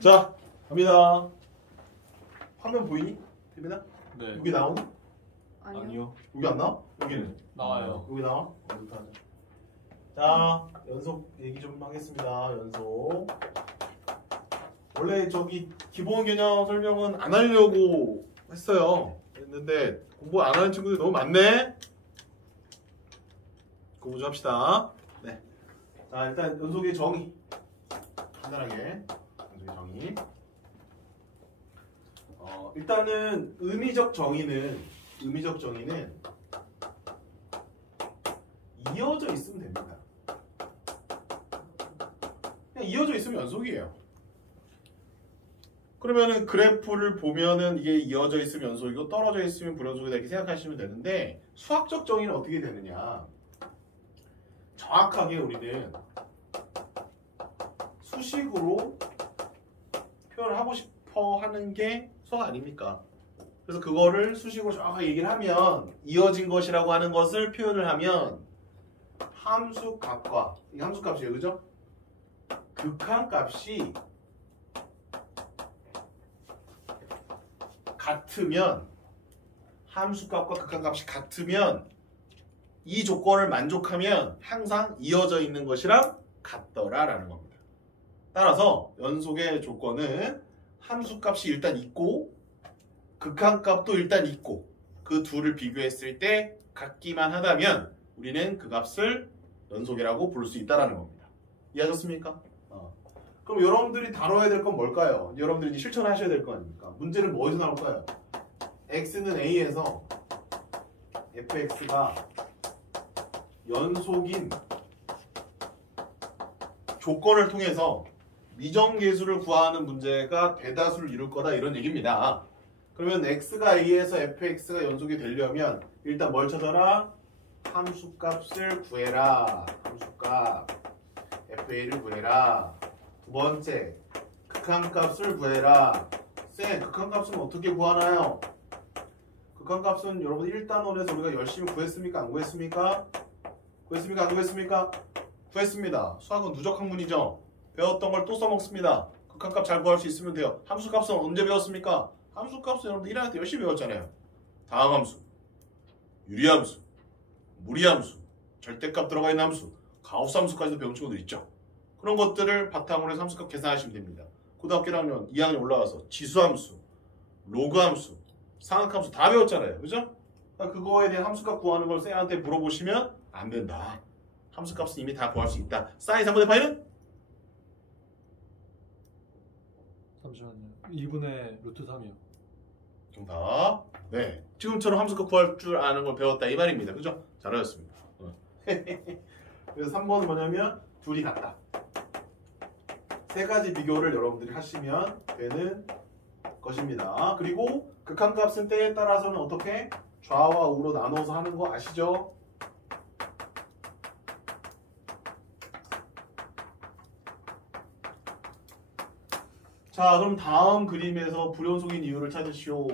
자, 갑니다. 화면 보이니? 태빈아? 네. 여기 나오니? 아니요. 여기 안 나와? 여기는? 나와요. 여기 나와? 여기부터 하자. 자, 연속 얘기 좀 하겠습니다. 연속. 원래 저기 기본 개념 설명은 안 하려고 했어요. 했는데 공부 안 하는 친구들이 너무 많네. 공부 좀 합시다. 네. 자, 일단 연속의 정의. 간단하게 연속의 정의. 일단은 의미적 정의는 이어져 있으면 됩니다. 그냥 이어져 있으면 연속이에요. 그러면은 그래프를 보면은 이게 이어져 있으면 연속이고 떨어져 있으면 불연속이다 이렇게 생각하시면 되는데 수학적 정의는 어떻게 되느냐? 정확하게 우리는 수식으로 표현을 하고 싶어 하는 게 수학 아닙니까? 그래서 그거를 수식으로 정확하게 얘기를 하면 이어진 것이라고 하는 것을 표현을 하면 함수값과 이 함수값이에요, 그죠? 극한값이 같으면 함수값과 극한값이 같으면 이 조건을 만족하면 항상 이어져 있는 것이랑 같더라라는 겁니다. 따라서 연속의 조건은 함수값이 일단 있고 극한값도 일단 있고 그 둘을 비교했을 때 같기만 하다면 우리는 그 값을 연속이라고 부를 수 있다는 겁니다. 이해하셨습니까? 그럼 여러분들이 다뤄야 될 건 뭘까요? 여러분들이 이제 실천하셔야 될 거 아닙니까? 문제는 뭐에서 나올까요? x는 a에서 fx가 연속인 조건을 통해서 미정계수를 구하는 문제가 대다수를 이룰 거다 이런 얘기입니다. 그러면 x가 a에서 fx가 연속이 되려면 일단 뭘 찾아라? 함수값을 구해라. 함수값 fa를 구해라. 두 번째, 극한값을 구해라. 쌤, 극한값은 어떻게 구하나요? 극한값은 여러분 1단원에서 우리가 열심히 구했습니까? 안 구했습니까? 구했습니까? 안 구했습니까? 구했습니다. 수학은 누적 학문이죠. 배웠던 걸 또 써먹습니다. 극한값 잘 구할 수 있으면 돼요. 함수값은 언제 배웠습니까? 함수값은 여러분들 1학년 때 열심히 배웠잖아요. 다항함수, 유리함수, 무리함수, 절대값 들어가 있는 함수, 가우스 함수까지도 배운 친구들 있죠. 그런 것들을 바탕으로 해서 함수값 계산하시면 됩니다. 고등학교 1학년, 2학년 올라가서 지수함수, 로그함수, 상악함수 다 배웠잖아요. 그죠? 그러니까 그거에 대한 함수값 구하는 걸 쌤한테 물어보시면 안 된다. 함수값은 이미 다 구할 수 있다. 사인 3분의 파이는? 잠시만요. 2분의 루트 3이요. 정답. 네. 지금처럼 함수값 구할 줄 아는 걸 배웠다 이 말입니다. 그죠? 잘하셨습니다. 그래서 3번은 뭐냐면 둘이 같다. 세 가지 비교를 여러분들이 하시면 되는 것입니다. 그리고 극한값은 때에 따라서는 어떻게? 좌와 우로 나눠서 하는 거 아시죠? 자, 그럼 다음 그림에서 불연속인 이유를 찾으시오.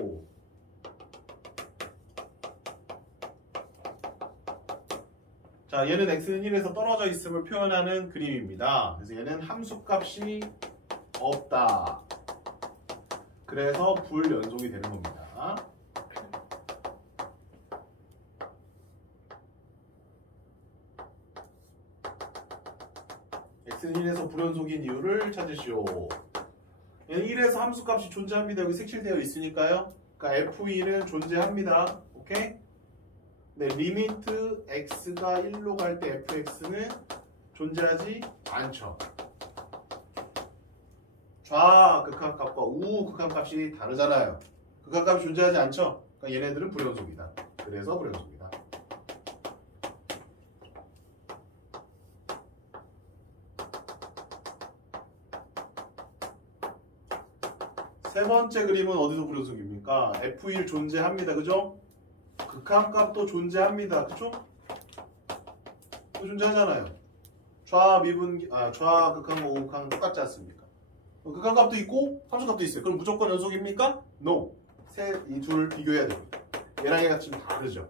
자, 얘는 x는 1에서 떨어져 있음을 표현하는 그림입니다. 그래서 얘는 함수값이 없다. 그래서 불연속이 되는 겁니다. x는 1에서 불연속인 이유를 찾으시오. 얘는 1에서 함수값이 존재합니다. 여기 색칠되어 있으니까요. 그러니까 f2는 존재합니다. 오케이? 네, 리미트 x가 1로 갈 때 fx는 존재하지 않죠. 좌 극한값과 우 극한값이 다르잖아요. 극한값이 존재하지 않죠. 그러니까 얘네들은 불연속이다. 그래서 불연속이다. 세 번째 그림은 어디서 불연속입니까? f1 존재합니다. 그죠? 극한값도 존재합니다. 그죠? 또 존재하잖아요. 좌 극한과 우 극한 똑같지 않습니까? 극한값도 있고 함수값도 있어요. 그럼 무조건 연속입니까? No. 이 둘 비교해야 됩니다. 얘랑 얘가 지금 다르죠.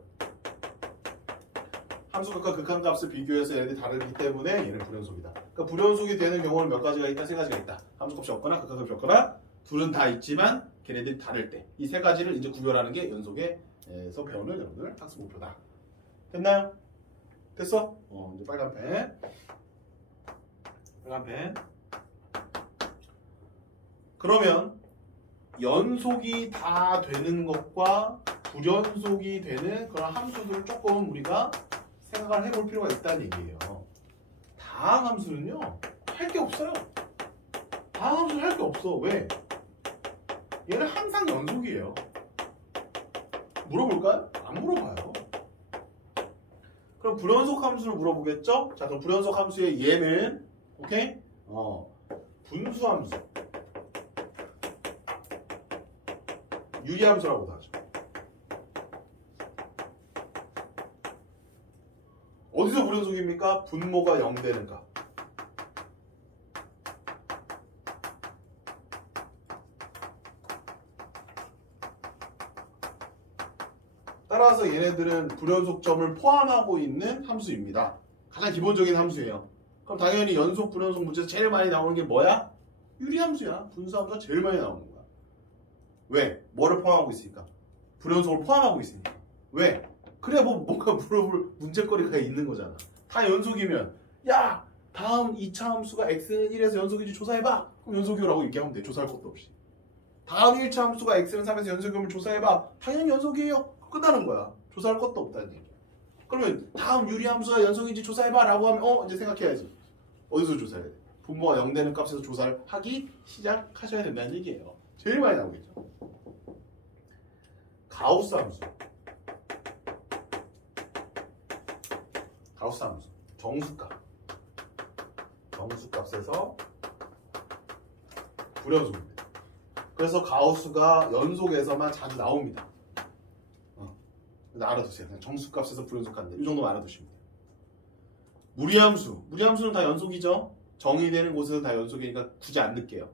함수값과 극한값을 비교해서 얘네들이 다르기 때문에 얘는 불연속이다. 그러니까 불연속이 되는 경우는 몇 가지가 있다? 세 가지가 있다. 함수값이 없거나 극한값이 없거나 둘은 다 있지만 걔네들이 다를 때 이 세 가지를 이제 구별하는 게 연속에서 배우는 여러분들 학습 목표다. 됐나요? 됐어? 이제 빨간 펜. 빨간 펜. 그러면 연속이 다 되는 것과 불연속이 되는 그런 함수들을 조금 우리가 생각을 해볼 필요가 있다는 얘기예요. 다항 함수는요, 할 게 없어요. 다항 함수는 할 게 없어. 왜? 얘는 항상 연속이에요. 물어볼까요? 안 물어봐요. 그럼 불연속 함수를 물어보겠죠? 자, 그럼 불연속 함수의 얘는 오케이? 분수 함수. 유리함수라고도 하죠. 어디서 불연속입니까? 분모가 0 되는 값. 따라서 얘네들은 불연속점을 포함하고 있는 함수입니다. 가장 기본적인 함수예요. 그럼 당연히 연속 불연속 문제에서 제일 많이 나오는 게 뭐야? 유리함수야. 분수함수가 제일 많이 나오는 거야. 왜? 뭐를 포함하고 있으니까? 불연속을 포함하고 있으니까. 왜? 그래야 뭔가 물어볼 문제거리가 있는 거잖아. 다 연속이면 야! 다음 2차 함수가 x는 1에서 연속인지 조사해봐. 그럼 연속이라고 얘기하면 돼. 조사할 것도 없이. 다음 1차 함수가 x는 3에서 연속이면 조사해봐. 당연히 연속이에요. 끝나는 거야. 조사할 것도 없다는 얘기야. 그러면 다음 유리함수가 연속인지 조사해봐 라고 하면 이제 생각해야지. 어디서 조사해야 돼? 분모가 0 되는 값에서 조사를 하기 시작하셔야 된다는 얘기예요. 제일 많이 나오겠죠. 가우스 함수. 가우스 함수. 정수값. 정수값에서 불연속입니다. 그래서 가우스가 연속에서만 자주 나옵니다. 알아두세요. 그냥 정수값에서 불연속한다. 이 정도만 알아두시면 돼요. 무리함수. 무리함수는 다 연속이죠. 정의되는 곳에서 다 연속이니까 굳이 안 넣을게요.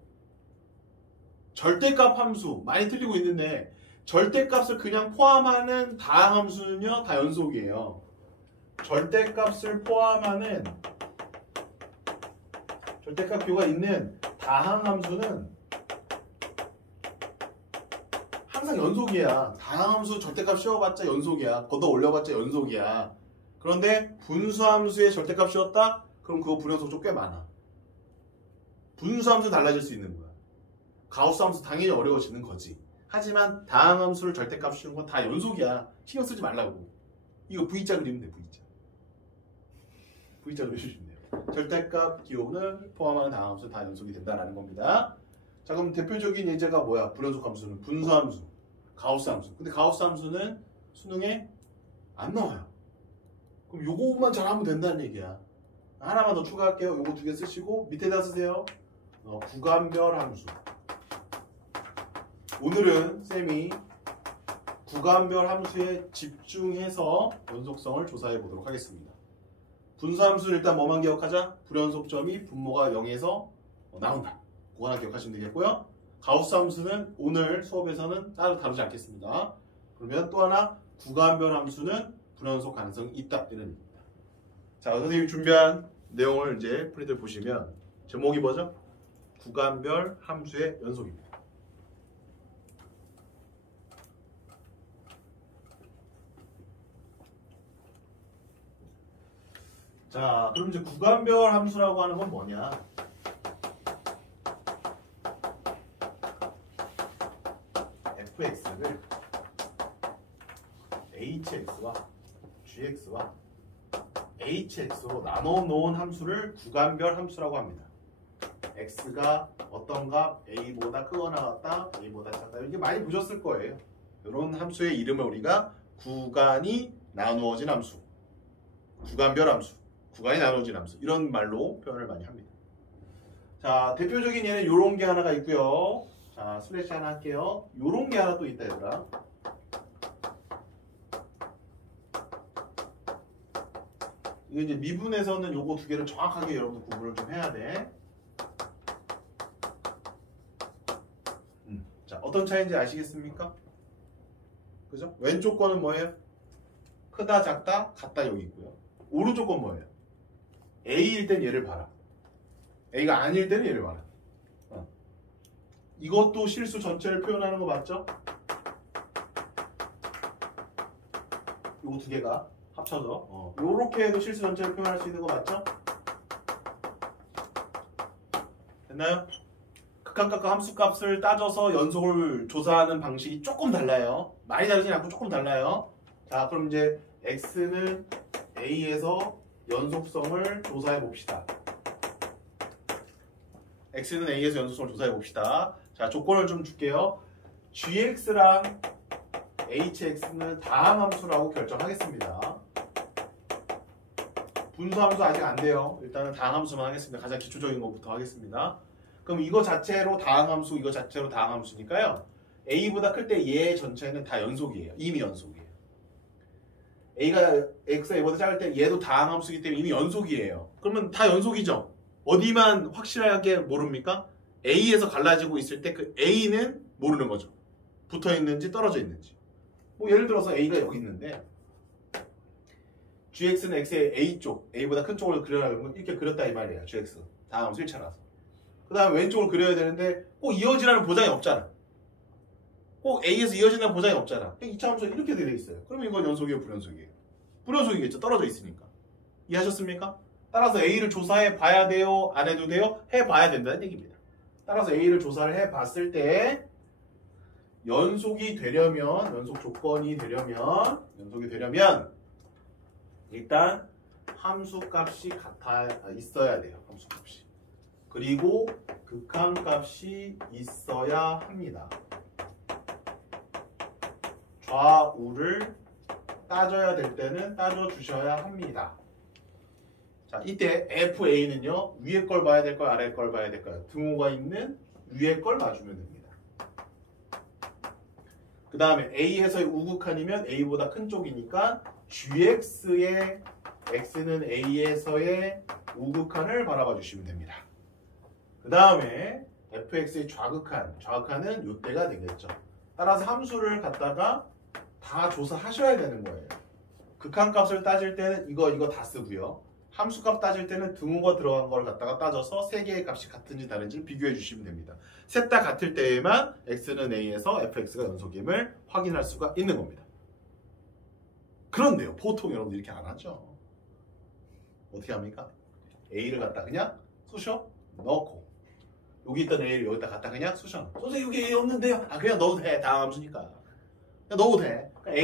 절대값 함수. 많이 틀리고 있는데 절대값을 그냥 포함하는 다항 함수는요. 다 연속이에요. 절대값을 포함하는 절대값 교가 있는 다항 함수는 항상 연속이야. 다항함수 절대값 씌워봤자 연속이야. 걷어 올려봤자 연속이야. 그런데 분수함수의 절대값 씌웠다? 그럼 그거 불연속도 꽤 많아. 분수함수 달라질 수 있는 거야. 가우스함수 당연히 어려워지는 거지. 하지만 다항함수를 절대값 씌운 건 다 연속이야. 신경 쓰지 말라고. 이거 V자 그리면 돼. V자. V자 그려주시면 돼요. 절대값 기호를 포함하는 다항함수는 다 연속이 된다라는 겁니다. 자, 그럼 대표적인 예제가 뭐야? 불연속 함수는 분수함수, 가우스 함수. 근데 가우스 함수는 수능에 안 나와요. 그럼 요거만 잘하면 된다는 얘기야. 하나만 더 추가할게요. 요거 2개 쓰시고 밑에다 쓰세요. 구간별 함수. 오늘은 쌤이 구간별 함수에 집중해서 연속성을 조사해 보도록 하겠습니다. 분수함수는 일단 뭐만 기억하자? 불연속점이 분모가 0에서 나온다. 그거 하나 기억하시면 되겠고요. 가우스 함수는 오늘 수업에서는 따로 다루지 않겠습니다. 그러면 또 하나 구간별 함수는 불연속 가능성이 있다 이런 얘기입니다. 자, 선생님이 준비한 내용을 이제 프린트를 보시면 제목이 뭐죠? 구간별 함수의 연속입니다. 자, 그럼 이제 구간별 함수라고 하는 건 뭐냐? fx를 hx와 gx와 hx로 나눠 놓은 함수를 구간별 함수라고 합니다. x가 어떤 값 a보다 크거나 같다, a보다 작다 이렇게 많이 보셨을 거예요. 이런 함수의 이름을 우리가 구간이 나누어진 함수, 구간별 함수, 구간이 나누어진 함수 이런 말로 표현을 많이 합니다. 자, 대표적인 예는 이런 게 하나가 있고요. 자, 슬래시 하나 할게요. 요런 게 하나 또 있다, 얘들아. 이거 이제 미분에서는 요거 2개를 정확하게 여러분들 구분을 좀 해야 돼. 자, 어떤 차이인지 아시겠습니까? 그죠? 왼쪽 거는 뭐예요? 크다, 작다, 같다 여기 있고요. 오른쪽 건 뭐예요? A일 땐 얘를 봐라. A가 아닐 때는 얘를 봐라. 이것도 실수 전체를 표현하는 거 맞죠? 요 두 개가 합쳐서 요렇게 해도 실수 전체를 표현할 수 있는 거 맞죠? 됐나요? 극한값과 함수값을 따져서 연속을 조사하는 방식이 조금 달라요. 많이 다르진 않고 조금 달라요. 자, 그럼 이제 x는 a에서 연속성을 조사해 봅시다. x는 a에서 연속성을 조사해 봅시다. 자, 조건을 좀 줄게요. gx랑 hx는 다항함수라고 결정하겠습니다. 분수함수 아직 안 돼요. 일단은 다항함수만 하겠습니다. 가장 기초적인 것부터 하겠습니다. 그럼 이거 자체로 다항함수, 이거 자체로 다항함수니까요. a보다 클 때 얘 전체는 다 연속이에요. 이미 연속이에요. x가 a보다 작을 때 얘도 다항함수이기 때문에 이미 연속이에요. 그러면 다 연속이죠. 어디만 확실하게 모릅니까? a에서 갈라지고 있을 때 그 a는 모르는 거죠. 붙어 있는지 떨어져 있는지. 뭐 예를 들어서 a가 여기 있는데 gx는 x의 a쪽, a보다 큰 쪽을 그려라면 이렇게 그렸다 이 말이에요. gx. 다항함수 1차라서. 그 다음에 왼쪽을 그려야 되는데 꼭 이어지라는 보장이 없잖아. 꼭 A에서 이어지는 보장이 없잖아. 2차 함수는 이렇게 되어 있어요. 그러면 이건 연속이에요, 불연속이에요? 불연속이겠죠. 떨어져 있으니까. 이해하셨습니까? 따라서 A를 조사해 봐야 돼요? 안 해도 돼요? 해봐야 된다는 얘기입니다. 따라서 A를 조사를 해봤을 때 연속이 되려면, 연속 조건이 되려면, 연속이 되려면 일단 함수값이 있어야 돼요. 함수값이. 그리고 극한값이 있어야 합니다. 좌우를 따져야 될 때는 따져주셔야 합니다. 자, 이때 FA는요. 위에 걸 봐야 될까요? 아래 걸 봐야 될까요? 등호가 있는 위에 걸 봐주면 됩니다. 그 다음에 A에서의 우극한이면 A보다 큰 쪽이니까 GX의 X는 A에서의 우극한을 바라봐 주시면 됩니다. 그 다음에 fx의 좌극한은 이때가 되겠죠. 따라서 함수를 갖다가 다 조사하셔야 되는 거예요. 극한값을 따질 때는 이거 다 쓰고요. 함수값 따질 때는 등호가 들어간 걸 갖다가 따져서 세 개의 값이 같은지 다른지 비교해 주시면 됩니다. 셋 다 같을 때에만 x는 a에서 fx가 연속임을 확인할 수가 있는 겁니다. 그런데요, 보통 여러분들 이렇게 안 하죠. 어떻게 합니까? a를 갖다 그냥 쑤셔 넣고 여기 있던 A를 여기다 갖다 그냥 쑤셔. 선생님 여기 A 없는데요? 아 그냥 넣어도 돼. 다항함수니까. 그냥 넣어도 돼. 그러니까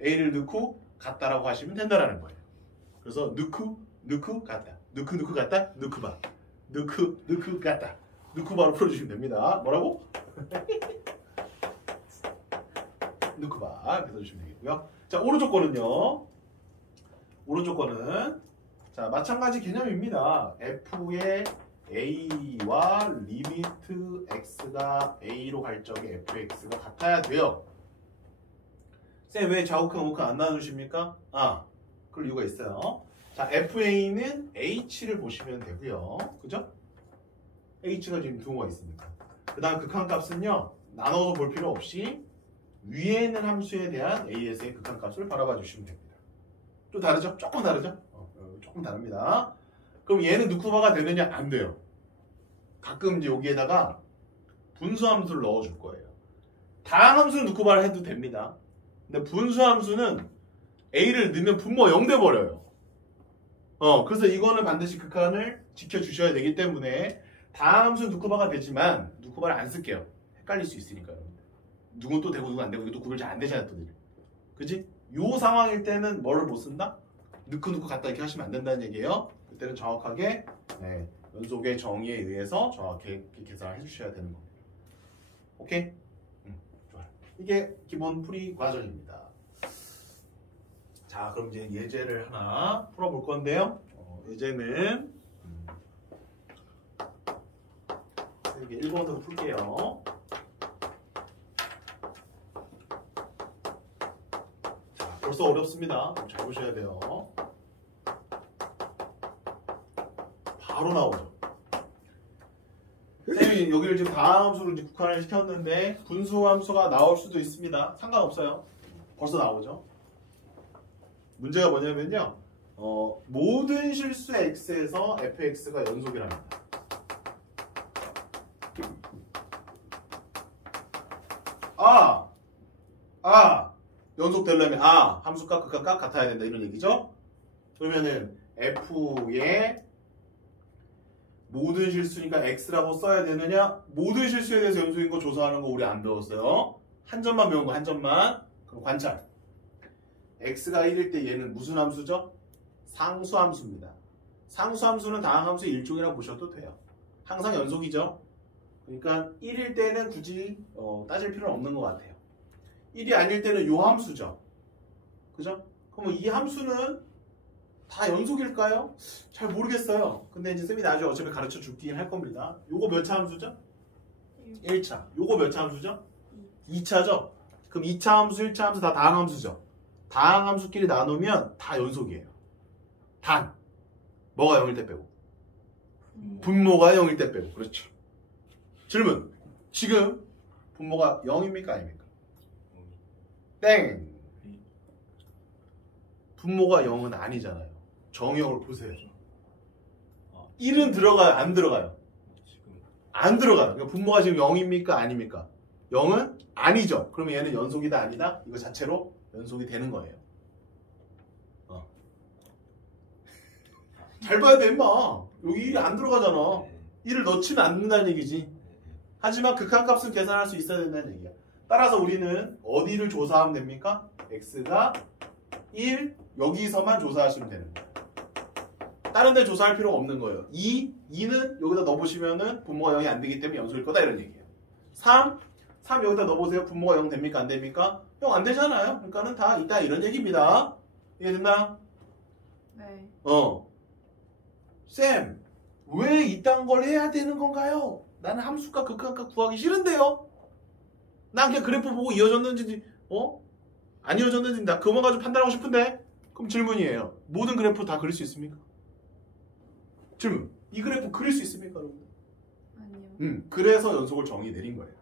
A를 넣고 같다라고 하시면 된다라는 거예요. 그래서 넣고 같다. 넣고 같다. 넣고 봐. 넣고 같다. 넣고 바로 풀어주시면 됩니다. 뭐라고? 넣고 봐. 이렇게 써주시면 되겠고요. 자, 오른쪽 거는요. 오른쪽 거는 자 마찬가지 개념입니다. F의 A와 리미트 X가 A로 갈 적에 fx가 같아야 돼요. 쌤 왜 좌우극한 우극한 안 나눠주십니까? 그럴 이유가 있어요. 자, FA는 H를 보시면 되고요. 그죠? H가 지금 등호가 있습니다. 그 다음 극한값은요. 나눠서 볼 필요 없이 위에 있는 함수에 대한 AS의 극한값을 바라봐 주시면 됩니다. 좀 다르죠? 조금 다르죠? 조금 다릅니다. 그럼 얘는 누쿠바가 되느냐? 안 돼요. 가끔 이제 여기에다가 분수함수를 넣어줄 거예요. 다항함수는 누쿠바를 해도 됩니다. 근데 분수함수는 A를 넣으면 분모가 0 돼버려요. 그래서 이거는 반드시 극한을 지켜주셔야 되기 때문에 다항함수는 누쿠바가 되지만 누쿠바를 안 쓸게요. 헷갈릴 수 있으니까요. 누군 또 되고 누군 안 되고 이것도 구별 잘 안 되잖아 또. 그지? 요 상황일 때는 뭐를 못 쓴다? 넣고 갖다 이렇게 하시면 안 된다는 얘기예요. 그때는 정확하게 연속의 정의에 의해서 정확히 계산을 해주셔야 되는 겁니다. 오케이? 좋아요. 이게 기본 풀이 과정입니다. 자, 그럼 이제 예제를 하나 풀어볼 건데요. 예제는 이렇게 1번으로 풀게요. 자, 벌써 어렵습니다. 잘 보셔야 돼요. 바로 나오죠. 쌤이 여기를 지금 다항함수로 국한을 시켰는데 분수함수가 나올 수도 있습니다. 상관없어요. 벌써 나오죠. 문제가 뭐냐면요. 모든 실수 x에서 fx가 연속이랍니다. 연속되려면 함수값 극한값 같아야 된다 이런 얘기죠. 그러면은 f의 모든 실수니까 x라고 써야 되느냐? 모든 실수에 대해서 연속인 거 조사하는 거 우리 안 배웠어요. 한 점만 배운 거 한 점만. 그럼 관찰. x가 1일 때 얘는 무슨 함수죠? 상수함수입니다. 상수함수는 다항함수의 일종이라고 보셔도 돼요. 항상 연속이죠. 그러니까 1일 때는 굳이 따질 필요는 없는 것 같아요. 1이 아닐 때는 요 함수죠. 그죠? 그럼 이 함수는 다 연속일까요? 잘 모르겠어요. 근데 이제 쌤이 나중에 어차피 가르쳐 주긴 할 겁니다. 요거 몇 차 함수죠? 1차. 요거 몇 차 함수죠? 2차죠? 그럼 2차 함수, 1차 함수 다 다항함수죠? 다항함수끼리 나누면 다 연속이에요. 단. 뭐가 0일 때 빼고? 분모가 0일 때 빼고. 그렇죠. 질문. 지금 분모가 0입니까? 아닙니까? 땡. 분모가 0은 아니잖아요. 정의역을 보세요. 1은 들어가요? 안 들어가요? 안 들어가요. 그러니까 분모가 지금 0입니까? 아닙니까? 0은 아니죠. 그러면 얘는 연속이다 아니다? 이거 자체로 연속이 되는 거예요. 잘 봐야 돼 임마. 여기 1이 안 들어가잖아. 1을 넣지는 않는다는 얘기지. 하지만 극한값은 계산할 수 있어야 된다는 얘기야. 따라서 우리는 어디를 조사하면 됩니까? x가 1, 여기서만 조사하시면 되는 거예요. 다른 데 조사할 필요가 없는 거예요. 2는 여기다 넣어보시면은 분모가 0이 안 되기 때문에 연속일 거다 이런 얘기예요. 3 여기다 넣어보세요. 분모가 0 됩니까? 안 됩니까? 0 안 되잖아요. 그러니까는 다 있다 이런 얘기입니다. 이해됐나? 네. 쌤, 왜 이딴 걸 해야 되는 건가요? 나는 함수값 극한값 구하기 싫은데요? 난 그냥 그래프 보고 이어졌는지 안 이어졌는지 나 그것만 가지고 판단하고 싶은데? 그럼 질문이에요. 모든 그래프 다 그릴 수 있습니까? 질문. 이 그래프 그릴 수 있습니까, 여러분? 아니요. 그래서 연속을 정의 내린 거예요.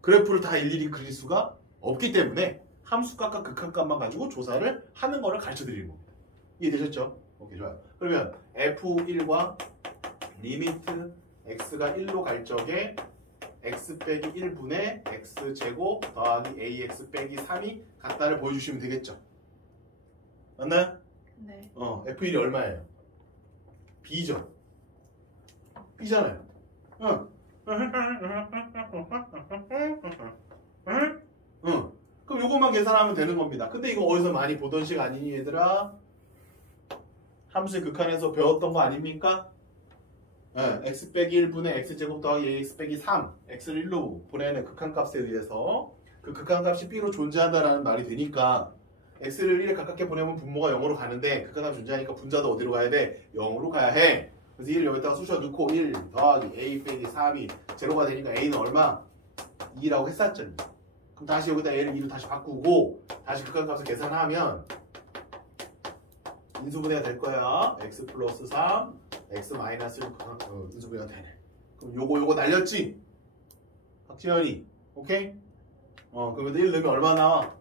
그래프를 다 일일이 그릴 수가 없기 때문에 함수값과 극한값만 가지고 조사를 하는 거를 가르쳐 드리는 겁니다. 이해되셨죠? 오케이, 좋아요. 그러면 F1과 리미트 x가 1로 갈 적에 x 빼기 1분의 x제곱 더하기 ax 빼기 3이 같다를 보여주시면 되겠죠. 맞나요? 네. F1이 얼마예요? B죠. B잖아요. 그럼 요것만 계산하면 되는 겁니다. 근데 이거 어디서 많이 보던 식 아니니 얘들아? 함수의 극한에서 배웠던 거 아닙니까? x 빼기 1분의 x제곱 더하기 ax 빼기 3 x를 1로 보내는 극한값에 의해서 그 극한값이 b로 존재한다라는 말이 되니까 x를 1에 가깝게 보내면 분모가 0으로 가는데 극한값이 존재하니까 분자도 어디로 가야 돼? 0으로 가야 해. 그래서 1을 여기다가 쑤셔 넣고 1 더하기 a 빼기 3이 제로가 되니까 a는 얼마? 2라고 했었죠. 그럼 다시 여기다 a를 2로 다시 바꾸고 다시 극한값을 계산하면 인수분해가 될 거야. x 플러스 3 x 마이너스 1 인수분해가 되네. 그럼 요거 날렸지? 박지현이 오케이? 그럼 1 넣으면 얼마 나와?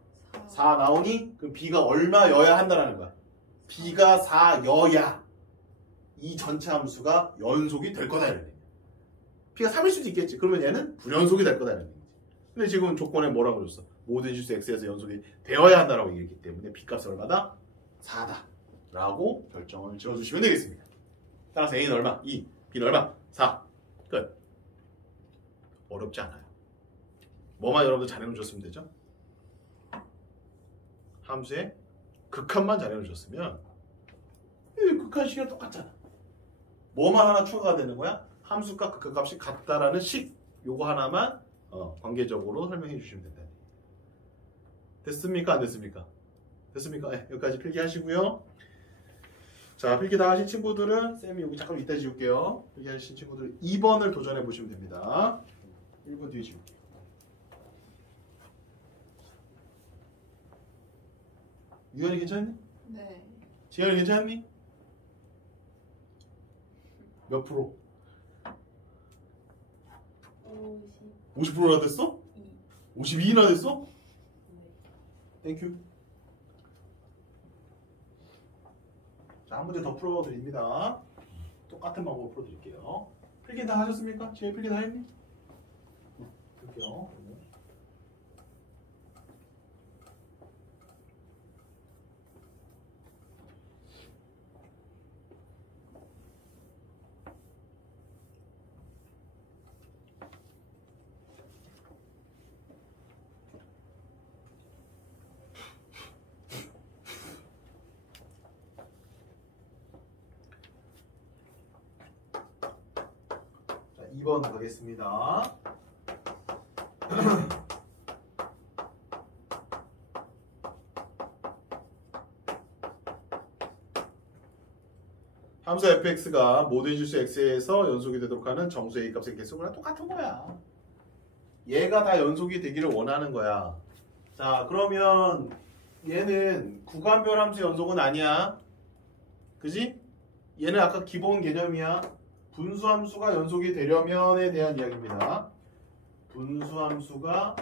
4 나오니? 그럼 b가 얼마여야 한다는 거야. b가 4여야 이 전체 함수가 연속이 될 거다 이런 얘기야. b가 3일 수도 있겠지. 그러면 얘는 불연속이 될 거다 이런 얘기지. 근데 지금 조건에 뭐라고 줬어? 모든 실수 x에서 연속이 되어야 한다라고 얘기했기 때문에 b 값이 얼마다? 4다 라고 결정을 지어주시면 되겠습니다. 따라서 a는 얼마? 2, b는 얼마? 4. 끝. 어렵지 않아요. 뭐만 여러분들 잘 해놓으셨으면 되죠? 함수의 극한만 잘 해놓으셨으면 극한식이랑 똑같잖아. 뭐만 하나 추가가 되는 거야? 함수값 극한값이 같다라는 식 요거 하나만 관계적으로 설명해 주시면 된다. 됐습니까? 안 됐습니까? 됐습니까? 네, 여기까지 필기하시고요. 자, 필기 다 하신 친구들은 쌤이 여기 잠깐 이따 지울게요. 필기 하신 친구들 2번을 도전해 보시면 됩니다. 1번 뒤에 지울게요. 유현이 괜찮니? 네. 지현이 괜찮니? 몇 프로? 50%나 됐어? 52나 됐어? 땡큐. 자, 한 문제 더 풀어드립니다. 똑같은 방법으로 풀어드릴게요. 필기 다 하셨습니까? 지금 필기 다 했니? 볼게요. 자, 2번 가겠습니다. 함수 fx가 모든 실수 x에서 연속이 되도록 하는 정수 a 값의 개수랑 똑같은 거야. 얘가 다 연속이 되기를 원하는 거야. 자, 그러면 얘는 구간별 함수 연속은 아니야. 그지? 얘는 아까 기본 개념이야. 분수함수가 연속이 되려면에 대한 이야기입니다. 분수함수가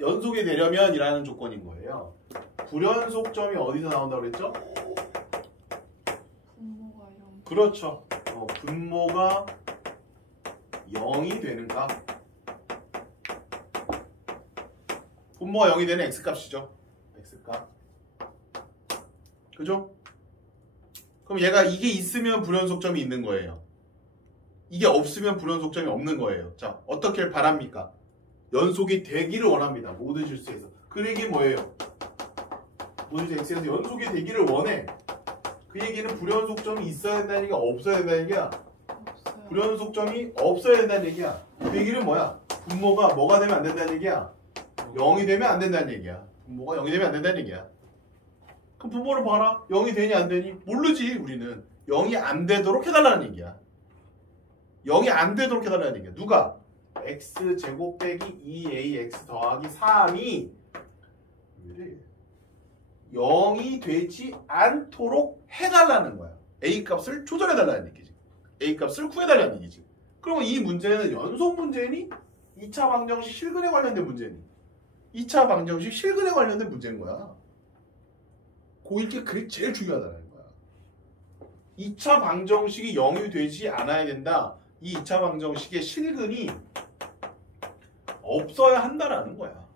연속이 되려면이라는 조건인 거예요. 불연속점이 어디서 나온다고 그랬죠? 분모가 0. 그렇죠. 분모가 0이 되는가? 분모가 0이 되는 x값이죠. x값. 그죠? 그럼 얘가 이게 있으면 불연속점이 있는 거예요. 이게 없으면 불연속점이 없는 거예요. 자, 어떻게 바랍니까? 연속이 되기를 원합니다. 모든 실수에서. 그 얘기 뭐예요? 모든 x에서 연속이 되기를 원해. 그 얘기는 불연속점이 있어야 된다는 얘기야? 없어야 된다는 얘기야? 없어요. 불연속점이 없어야 된다는 얘기야. 그 얘기는 뭐야? 분모가 뭐가 되면 안 된다는 얘기야? 0이 되면 안 된다는 얘기야. 분모가 0이 되면 안 된다는 얘기야. 그럼 분모를 봐라. 0이 되니 안 되니? 모르지 우리는. 0이 안 되도록 해달라는 얘기야. 0이 안 되도록 해달라는 얘기야. 누가? x제곱 빼기 2ax 더하기 3이 0이 되지 않도록 해달라는 거야. a값을 조절해달라는 얘기지. a값을 구해달라는 얘기지. 그러면 이 문제는 연속 문제니? 2차 방정식 실근에 관련된 문제니? 2차 방정식 실근에 관련된 문제인 거야. 고1게 그게 제일 중요하다는 거야. 2차 방정식이 0이 되지 않아야 된다. 이 2차 방정식의 실근이 없어야 한다라는 거야.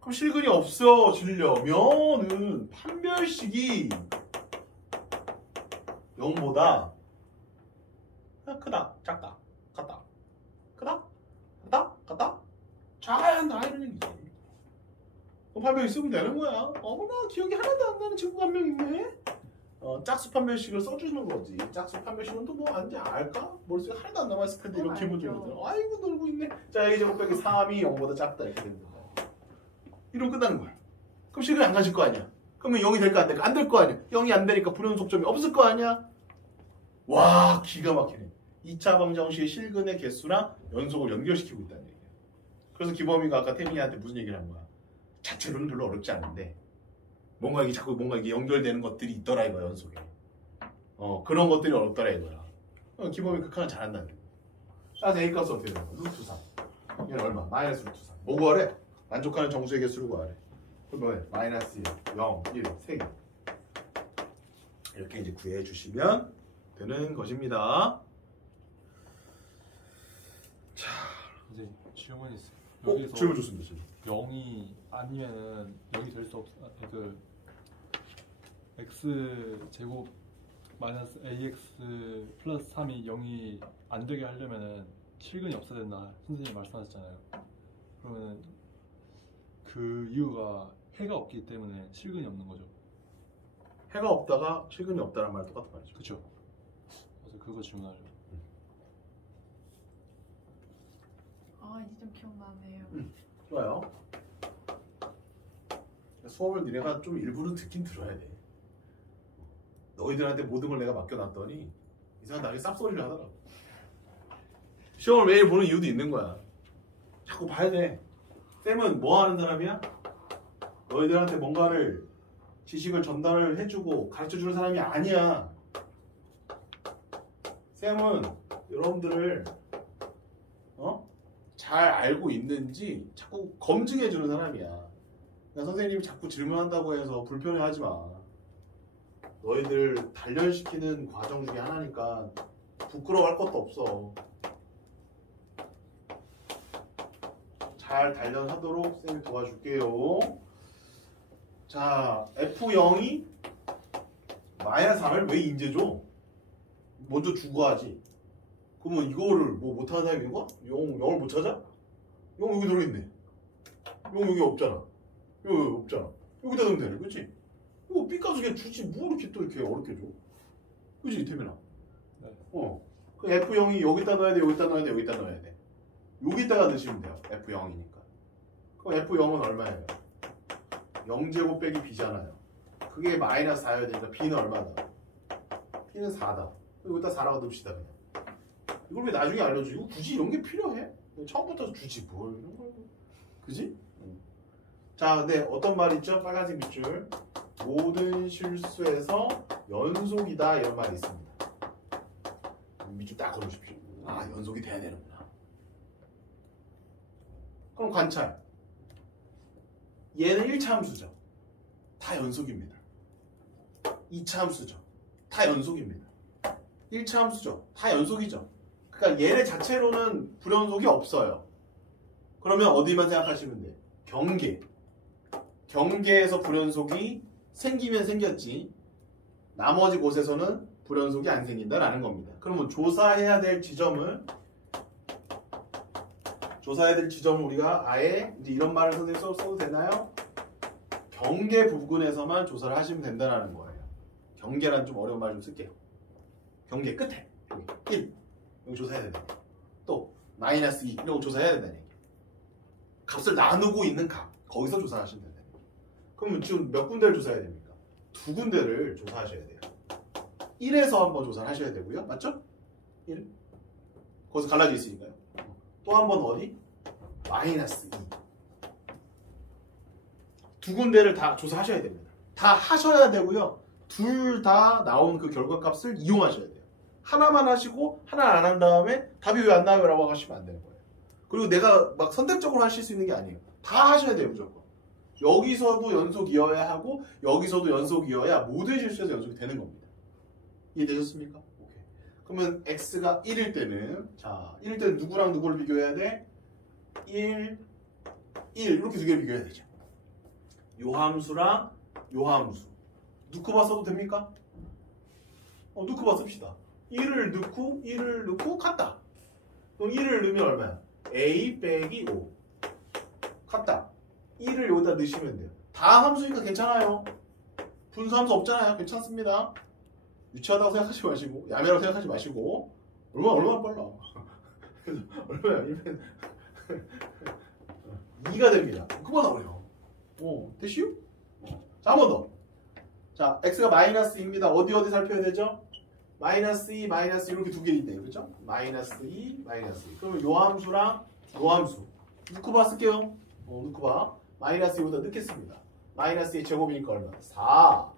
그럼 실근이 없어지려면은 판별식이 0보다 크다, 작다, 같다, 크다, 같다, 같다, 작아야 한다 이런 얘기지. 그럼 판별식 쓰면 되는 거야. 어머나 기억이 하나도 안 나는 친구가 한 명 있네. 짝수 판별식을 써주는 거지. 짝수 판별식은 또 뭐 아는지 알까? 머릿속에 하나도 안 남아있을 텐데 이렇게 문제 거든. 아이고 놀고 있네. 자, a제곱 빼기 3이 0보다 작다 이렇게 되는 거야. 이러면 끝나는 거야. 그럼 실근이 안 가질 거 아니야. 그러면 0이 될까 안 될까? 안 될 거 아니야. 0이 안 되니까 불연속점이 없을 거 아니야. 와, 기가 막히네. 2차 방정식의 실근의 개수랑 연속을 연결시키고 있다는 얘기야. 그래서 기범이가 아까 태민이한테 무슨 얘기를 한 거야? 자체로는 별로 어렵지 않은데 뭔가 이게 자꾸 뭔가 이게 연결되는 것들이 있더라 이거야, 연속에. 그런 것들이 어렵더라 이거야. 기범이 극한을 잘한다는 거야. 따라서 a 값은 어떻게 되는 거야? 루트 3. 얘는 얼마? 마이너스 루트 3. 뭐 구하래? 만족하는 정수의 개수를 구하래. 그럼 뭐해? 마이너스 1, 0, 1, 3개. 이렇게 이제 구해 주시면 되는 것입니다. 자, 이제 질문이 있어요. 질문 좋습니다. 질문. 0이 아니면은 0이 될 수 없. 그 x 제곱 마이너스 ax 플러스 3이 0이 안 되게 하려면은 실근이 없어야 된다. 선생님이 말씀하셨잖아요. 그러면은 그 이유가 해가 없기 때문에 실근이 없는 거죠. 해가 없다가 실근이 없다는 말 똑같은 말이죠. 그렇죠. 그래서 그거 질문하려고. 아, 이제 좀 기억나네요. 좋아요. 수업을 니네가 좀 일부러 듣긴 들어야 돼. 너희들한테 모든 걸 내가 맡겨놨더니 이 사람 나중에 쌉소리를 하더라고. 시험을 매일 보는 이유도 있는 거야. 자꾸 봐야 돼. 쌤은 뭐 하는 사람이야? 너희들한테 뭔가를 지식을 전달을 해주고 가르쳐주는 사람이 아니야. 쌤은 여러분들을 잘 알고 있는지 자꾸 검증해주는 사람이야. 그러니까 선생님이 자꾸 질문한다고 해서 불편해하지 마. 너희들 단련시키는 과정 중에 하나니까 부끄러워할 것도 없어. 잘 단련하도록 쌤이 도와줄게요. 자, F0이 마이너스 3을 왜 인제줘? 먼저 주고 하지. 그러면 이거를 뭐 못하는 사람이 있는 거야? 0을 못 찾아? 0 여기 들어있네. 0 여기 없잖아. 여기 없잖아. 여기다 넣으면 되네. 그치? 이거 B값을 그냥 주지 뭐 이렇게 또 이렇게 어렵게 줘? 그치 태민아? 네. 그 F0이 여기다 넣어야 돼, 여기다 넣어야 돼, 여기다 넣어야 돼. 여기다가 넣으시면 돼요. F0이니까. 그럼 F0은 얼마예요? 0제곱 빼기 B잖아요. 그게 마이너스 4여야 되니까 B는 얼마다? B는 4다. 여기다 4라고 넣읍시다 그냥. 이걸 왜 나중에 알려줘? 이거 굳이 이런 게 필요해? 처음부터 주지 뭘 이런 걸. 그지? 자, 근데 어떤 말이 있죠? 빨간색 밑줄. 모든 실수에서 연속이다 이런 말이 있습니다. 밑줄 딱 걸어주십시오. 아, 연속이 돼야 되는구나. 그럼 관찰. 얘는 1차 함수죠. 다 연속입니다. 2차 함수죠. 다 연속입니다. 1차 함수죠. 다 연속이죠. 그러니까 얘네 자체로는 불연속이 없어요. 그러면 어디만 생각하시면 돼요? 경계. 경계에서 불연속이 생기면 생겼지 나머지 곳에서는 불연속이 안 생긴다라는 겁니다. 그러면 조사해야 될 지점을 우리가 아예 이제 이런 말을 선생님 써도 되나요? 경계 부분에서만 조사를 하시면 된다는 거예요. 경계란 좀 어려운 말 좀 쓸게요. 경계 끝에 여기 1 여기 조사해야 된다. 또 마이너스 2 이런 거 조사해야 된다는 얘기예요. 값을 나누고 있는 값 거기서 조사하시면 된다. 그러면 지금 몇 군데를 조사해야 됩니까? 2군데를 조사하셔야 돼요. 1에서 한번 조사를 하셔야 되고요. 맞죠? 1 거기서 갈라져 있으니까요. 또 한 번 어디? 마이너스 2 두 군데를 다 조사하셔야 됩니다. 다 하셔야 되고요. 둘 다 나온 그 결과값을 이용하셔야 돼요. 하나만 하시고 하나 안 한 다음에 답이 왜 안 나와요? 라고 하시면 안 되는 거예요. 그리고 내가 막 선택적으로 하실 수 있는 게 아니에요. 다 하셔야 돼요. 무조건. 여기서도 연속이어야 하고 여기서도 연속이어야 모든 실수에서 연속이 되는 겁니다. 이해되셨습니까? 오케이. 그러면 x가 1일 때는 자 1일 때는 누구랑 누구를 비교해야 돼? 1, 1 이렇게 두 개를 비교해야 되죠. 요 함수랑 요 함수 누크바 써도 됩니까? 누크바 씁시다. 1을 넣고 같다. 그럼 1을 넣으면 얼마야? a 빼기 5 같다. 1을 여기다 넣으시면 돼요. 다 함수니까 괜찮아요. 분수함수 없잖아요. 괜찮습니다. 유치하다고 생각하지 마시고 야매라고 생각하지 마시고 얼마나 빨라. 얼마야? 1면 2가 됩니다. 그만 나와요. 됐슈? 자, 한 번 더. 자, x가 마이너스 2입니다. 어디 살펴야 되죠? 마이너스 2, 마이너스 2 이렇게 두 개 있네요. 그렇죠? 마이너스 2, 마이너스 2. 그러면 요 함수랑 요 함수 누크바 쓸게요. 누크바 마이너스 2보다 넣겠습니다. 마이너스 2 제곱이니까 얼마? 4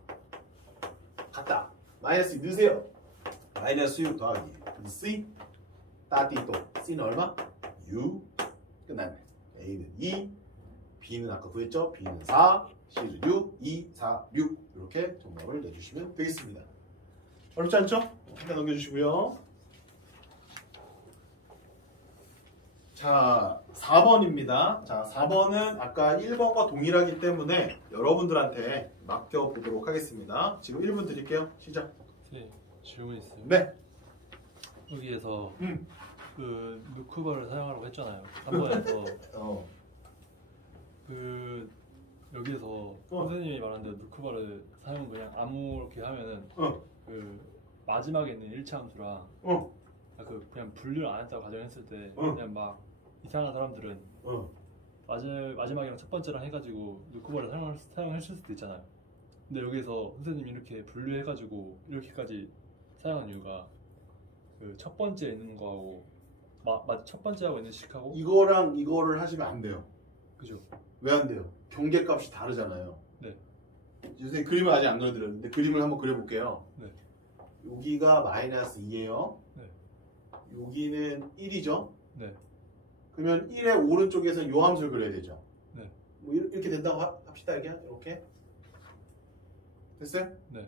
같다. 마이너스 2 넣으세요. 마이너스 6 더하기 C 따띠 또 C는 얼마? 6 끝났네. A는 2 B는 아까 구했죠? B는 4 C는 6 2, 4, 6 이렇게 정답을 내주시면 되겠습니다. 어렵지 않죠? 한번 넘겨주시고요. 자, 4번입니다. 자, 4번은 아까 1번과 동일하기 때문에 여러분들한테 맡겨보도록 하겠습니다. 지금 1분 드릴게요. 시작. 네, 질문 있어요. 네. 여기에서 그 누크바를 사용하라고 했잖아요. 3번에서 그 여기에서 선생님이 말한 대로 누크바를 사용 그냥 아무렇게 하면은 그 마지막에 있는 1차 함수랑 그 그냥 분류를 안 했다고 가정했을 때 그냥 막 이상한 사람들은 마지막이랑 첫 번째랑 해가지고 누크바를 사용했을 수도 있잖아요. 근데 여기서 선생님이 이렇게 분류해가지고 이렇게까지 사용한 이유가 그 첫 번째 있는 거하고 첫 번째 하고 있는 식하고 이거랑 이거를 하시면 안 돼요. 그죠? 왜 안 돼요? 경계값이 다르잖아요. 네. 선생님 그림을 아직 안 그려드렸는데 그림을 한번 그려볼게요. 네. 여기가 마이너스 2예요. 네. 여기는 1이죠. 네. 그러면 1의 오른쪽에서는 요 함수를 그려야 되죠. 네. 뭐 이렇게 된다고 합시다. 이렇게 됐어요? 네.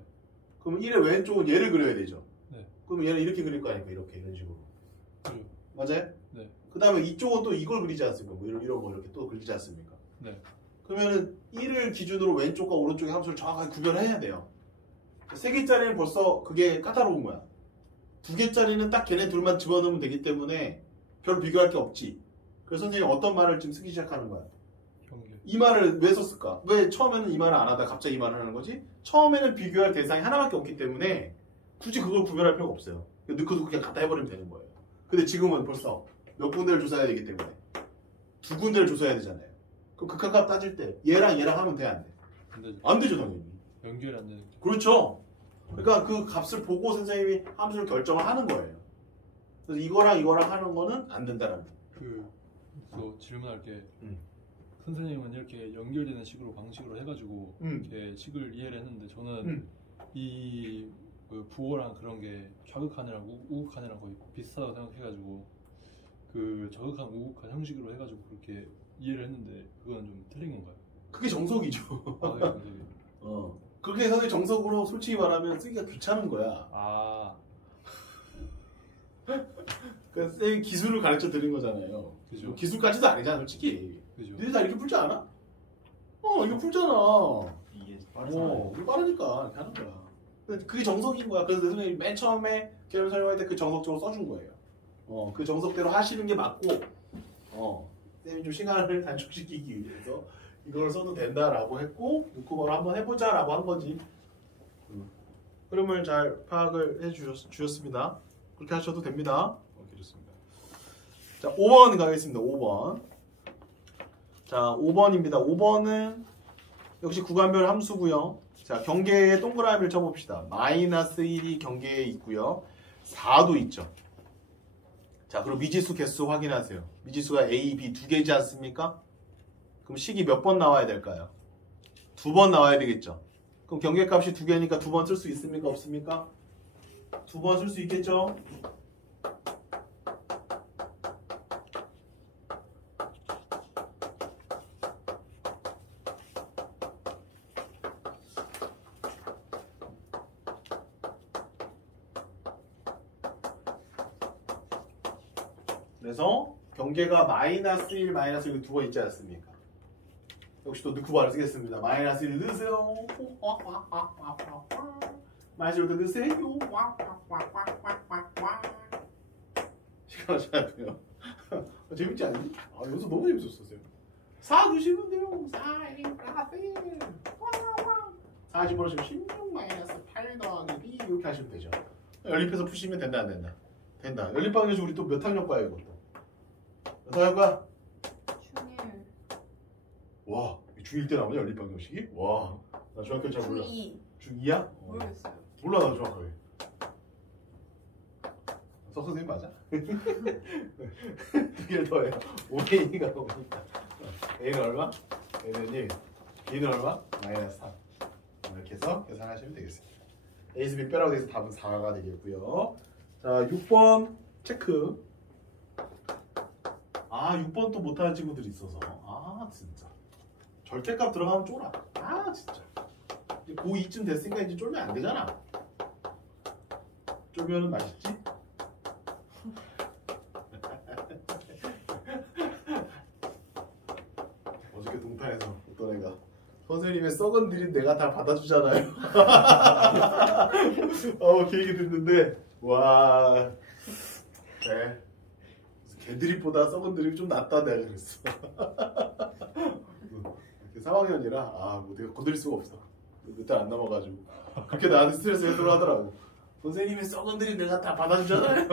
그럼 1의 왼쪽은 얘를 그려야 되죠. 네. 그럼 얘는 이렇게 그릴 거 아닙니까? 이렇게 이런 식으로. 그죠. 맞아요? 네. 그 다음에 이쪽은 또 이걸 그리지 않습니까? 뭐 이런 거 이렇게 또 그리지 않습니까? 네. 그러면은 1을 기준으로 왼쪽과 오른쪽의 함수를 정확하게 구별해야 돼요. 3개짜리는 벌써 그게 까다로운 거야. 2개짜리는 딱 걔네 둘만 집어넣으면 되기 때문에 별로 비교할 게 없지. 그래서 선생님이 어떤 말을 지금 쓰기 시작하는 거야? 경계. 이 말을 왜 썼을까? 왜 처음에는 이 말을 안 하다 갑자기 이 말을 하는 거지? 처음에는 비교할 대상이 하나밖에 없기 때문에 굳이 그걸 구별할 필요가 없어요. 넣고도 그냥 갖다 해버리면 되는 거예요. 근데 지금은 벌써 몇 군데를 조사해야 되기 때문에 2군데를 조사해야 되잖아요. 그럼 극한값 따질 때 얘랑 얘랑 하면 돼? 안 돼? 안 되죠. 안 되죠 당연히. 연결이 안 되는. 그렇죠. 그러니까 그 값을 보고 선생님이 함수를 결정을 하는 거예요. 그래서 이거랑 하는 거는 안 된다는 거예요. 또 질문할 게 음. 선생님은 이렇게 연결되는 식으로 방식으로 해가지고 이렇게 식을 이해를 했는데 저는 이 그 부호랑 그런 게 좌극한이랑 우극한이랑 거의 비슷하다고 생각해가지고 그 좌극한 우극한 형식으로 해가지고 그렇게 이해를 했는데 그건 좀 틀린 건가요? 그게 정석이죠. 아, 네, 선생님. 그렇게 선생님 정석으로 솔직히 말하면 쓰기가 귀찮은 거야. 아, 그러니까 선생님 기술을 가르쳐 드린 거잖아요. 그죠. 기술까지도 아니잖아 솔직히. 그죠. 너희들 다 이렇게 풀지 않아? 이거 풀잖아. 이게 이거 빠르니까 이렇게 하는 거야. 근데 그게 정석인 거야. 그래서 선생님이 맨 처음에 개념 설명할 때 그 정석적으로 써준 거예요. 그 정석대로 하시는 게 맞고, 선생님이 좀 시간을 단축시키기 위해서 이걸 써도 된다라고 했고, 그걸 한번 해보자라고 한 거지. 흐름을 잘 파악을 해주셨습니다. 그렇게 하셔도 됩니다. 오케이, 좋습니다. 자, 5번 가겠습니다. 5번. 자, 5번입니다. 5번은 역시 구간별 함수고요. 자, 경계에 동그라미를 쳐봅시다. 마이너스 1이 경계에 있고요. 4도 있죠. 자, 그럼 미지수 개수 확인하세요. 미지수가 A, B 두 개이지 않습니까? 그럼 식이 몇 번 나와야 될까요? 2번 나와야 되겠죠. 그럼 경계값이 2개니까 2번 쓸 수 있습니까? 없습니까? 2번 쓸 수 있겠죠? 그래서 경계가 마이너스 1, 마이너스 1 두 번 있지 않습니까? 역시 또 넣고 바로 쓰겠습니다. 마이너스 1 넣으세요. 마이너스 1도 넣으세요. 시간 하셔야 재밌지 않니? 여기서 너무 재밌었어요. 4 넣으시면 돼요. 4, 1, 플러스 1. 4 집어넣으시면 16 마이너스 8 더하기 B 이렇게 하시면 되죠. 연립해서 푸시면 된다 안 된다? 된다. 연립방정식 우리 또 몇 학년 과야 이것도? 몇 학년 과? 중1. 와, 중1 때 나오냐 연립방정식이? 와, 나 중학교 잘 몰라. 중2. 중2야? 모르겠어요. 몰라 나 정확하게. 석 선생님 맞아? 두 개를 더해요. 5A가 오니까. A는 얼마? A는 1. B는 얼마? 마이너스 3. 이렇게 해서 계산하시면 되겠습니다. A에서 B 빼라고 돼서 답은 4가 되겠고요. 자, 6번 체크. 6번 또 못하는 친구들이 있어서. 진짜. 절대값 들어가면 쫄아. 진짜. 이제 고2쯤 됐으니까 이제 쫄면 안 되잖아. 쫄면은 맛있지? 어저께 동탄에서 어떤 애가 선생님의 썩은 드립 내가 다 받아주잖아요. 그 얘기 듣는데 와, 네. 개드립보다 썩은 드립이 좀 낫다 내가 그랬어. 3학년이라 뭐 내가 건드릴 수가 없어. 몇 달 안 남아가지고 그렇게 나한테 스트레스 해소를 하더라고. 선생님의 썩은 드립 내가 다 받아주잖아요.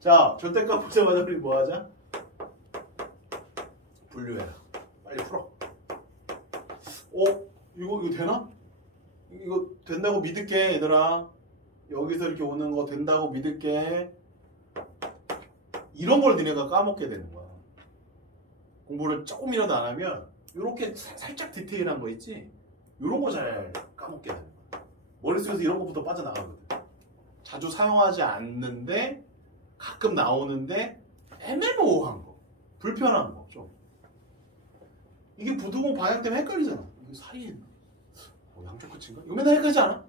자, 절대값 보자마자 우리 뭐 하자? 분류해라. 빨리 풀어. 이거 되나? 이거 된다고 믿을게 얘들아. 여기서 이렇게 오는 거 된다고 믿을게. 이런 걸 니네가 까먹게 되는 거야. 공부를 조금이라도 안 하면 이렇게 살짝 디테일한 거 있지? 이런 거 잘 까먹게 되는 거야. 머릿속에서 이런 것부터 빠져나가거든. 자주 사용하지 않는데 가끔 나오는데 애매모호한 거. 불편한 거 좀. 이게 부등호 방향 때문에 헷갈리잖아. 이게 사이에 있나? 양쪽 끝인가? 이거 맨날 헷갈리지 않아?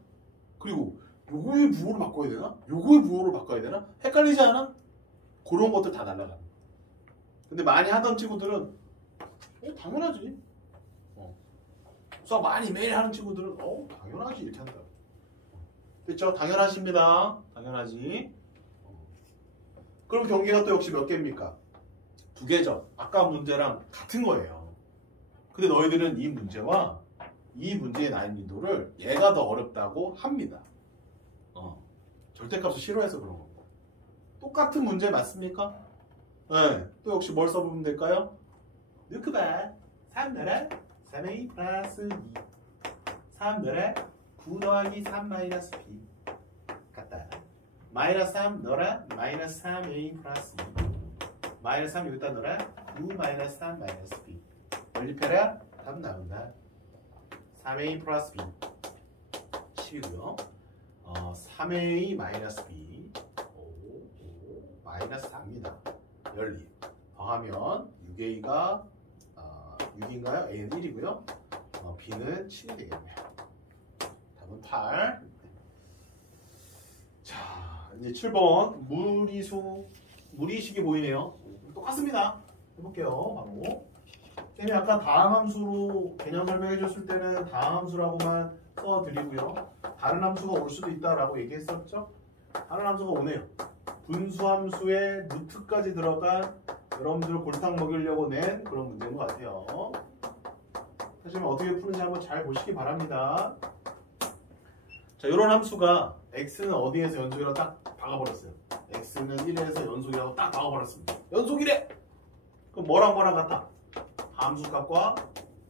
그리고 요거의 부호를 바꿔야 되나? 요거의 부호를 바꿔야 되나? 헷갈리지 않아? 그런 것들 다 날라가는 거야. 근데 많이 하던 친구들은 당연하지. 수학 많이 매일 하는 친구들은 당연하지 이렇게 한다. 됐죠? 당연하십니다. 당연하지. 그럼 경계가 또 역시 몇 개입니까? 2개죠. 아까 문제랑 같은 거예요. 근데 너희들은 이 문제와 이 문제의 난이도를 얘가 더 어렵다고 합니다. 절대값을 싫어해서 그런 거고. 똑같은 문제 맞습니까? 네. 또 역시 뭘 써보면 될까요? 넣고 봐. 3나라 3a 플러스 2 3나라 9 더하기 3 마이너스 b 같다. 마이너스 3 넣어라. 마이너스 3a 플러스 2 마이너스 3 여기다 넣어라. 9 마이너스 3 마이너스 b 연립해라. 답 나온다. 3a 플러스 b 10이고요. 3a 마이너스 b 5 마이너스 4입니다. 연립 더하면 6a가 6인가요? a는 1이고요. b는 7이 되겠네요. 답은 8. 자, 이제 7번 무리식이 보이네요. 똑같습니다. 해볼게요. 바로 쌤이 아까 다항 함수로 개념 설명해 줬을 때는 다항 함수라고만 써드리고요. 다른 함수가 올 수도 있다라고 얘기했었죠? 다른 함수가 오네요. 분수함수에 루트까지 들어간 여러분들 골탕 먹이려고 낸 그런 문제인 것 같아요. 하지만 어떻게 푸는지 한번 잘 보시기 바랍니다. 자, 이런 함수가 x는 어디에서 연속이라고 딱 박아버렸어요. x는 1에서 연속이라고 딱 박아버렸습니다. 연속이래! 그럼 뭐랑 같다? 함수값과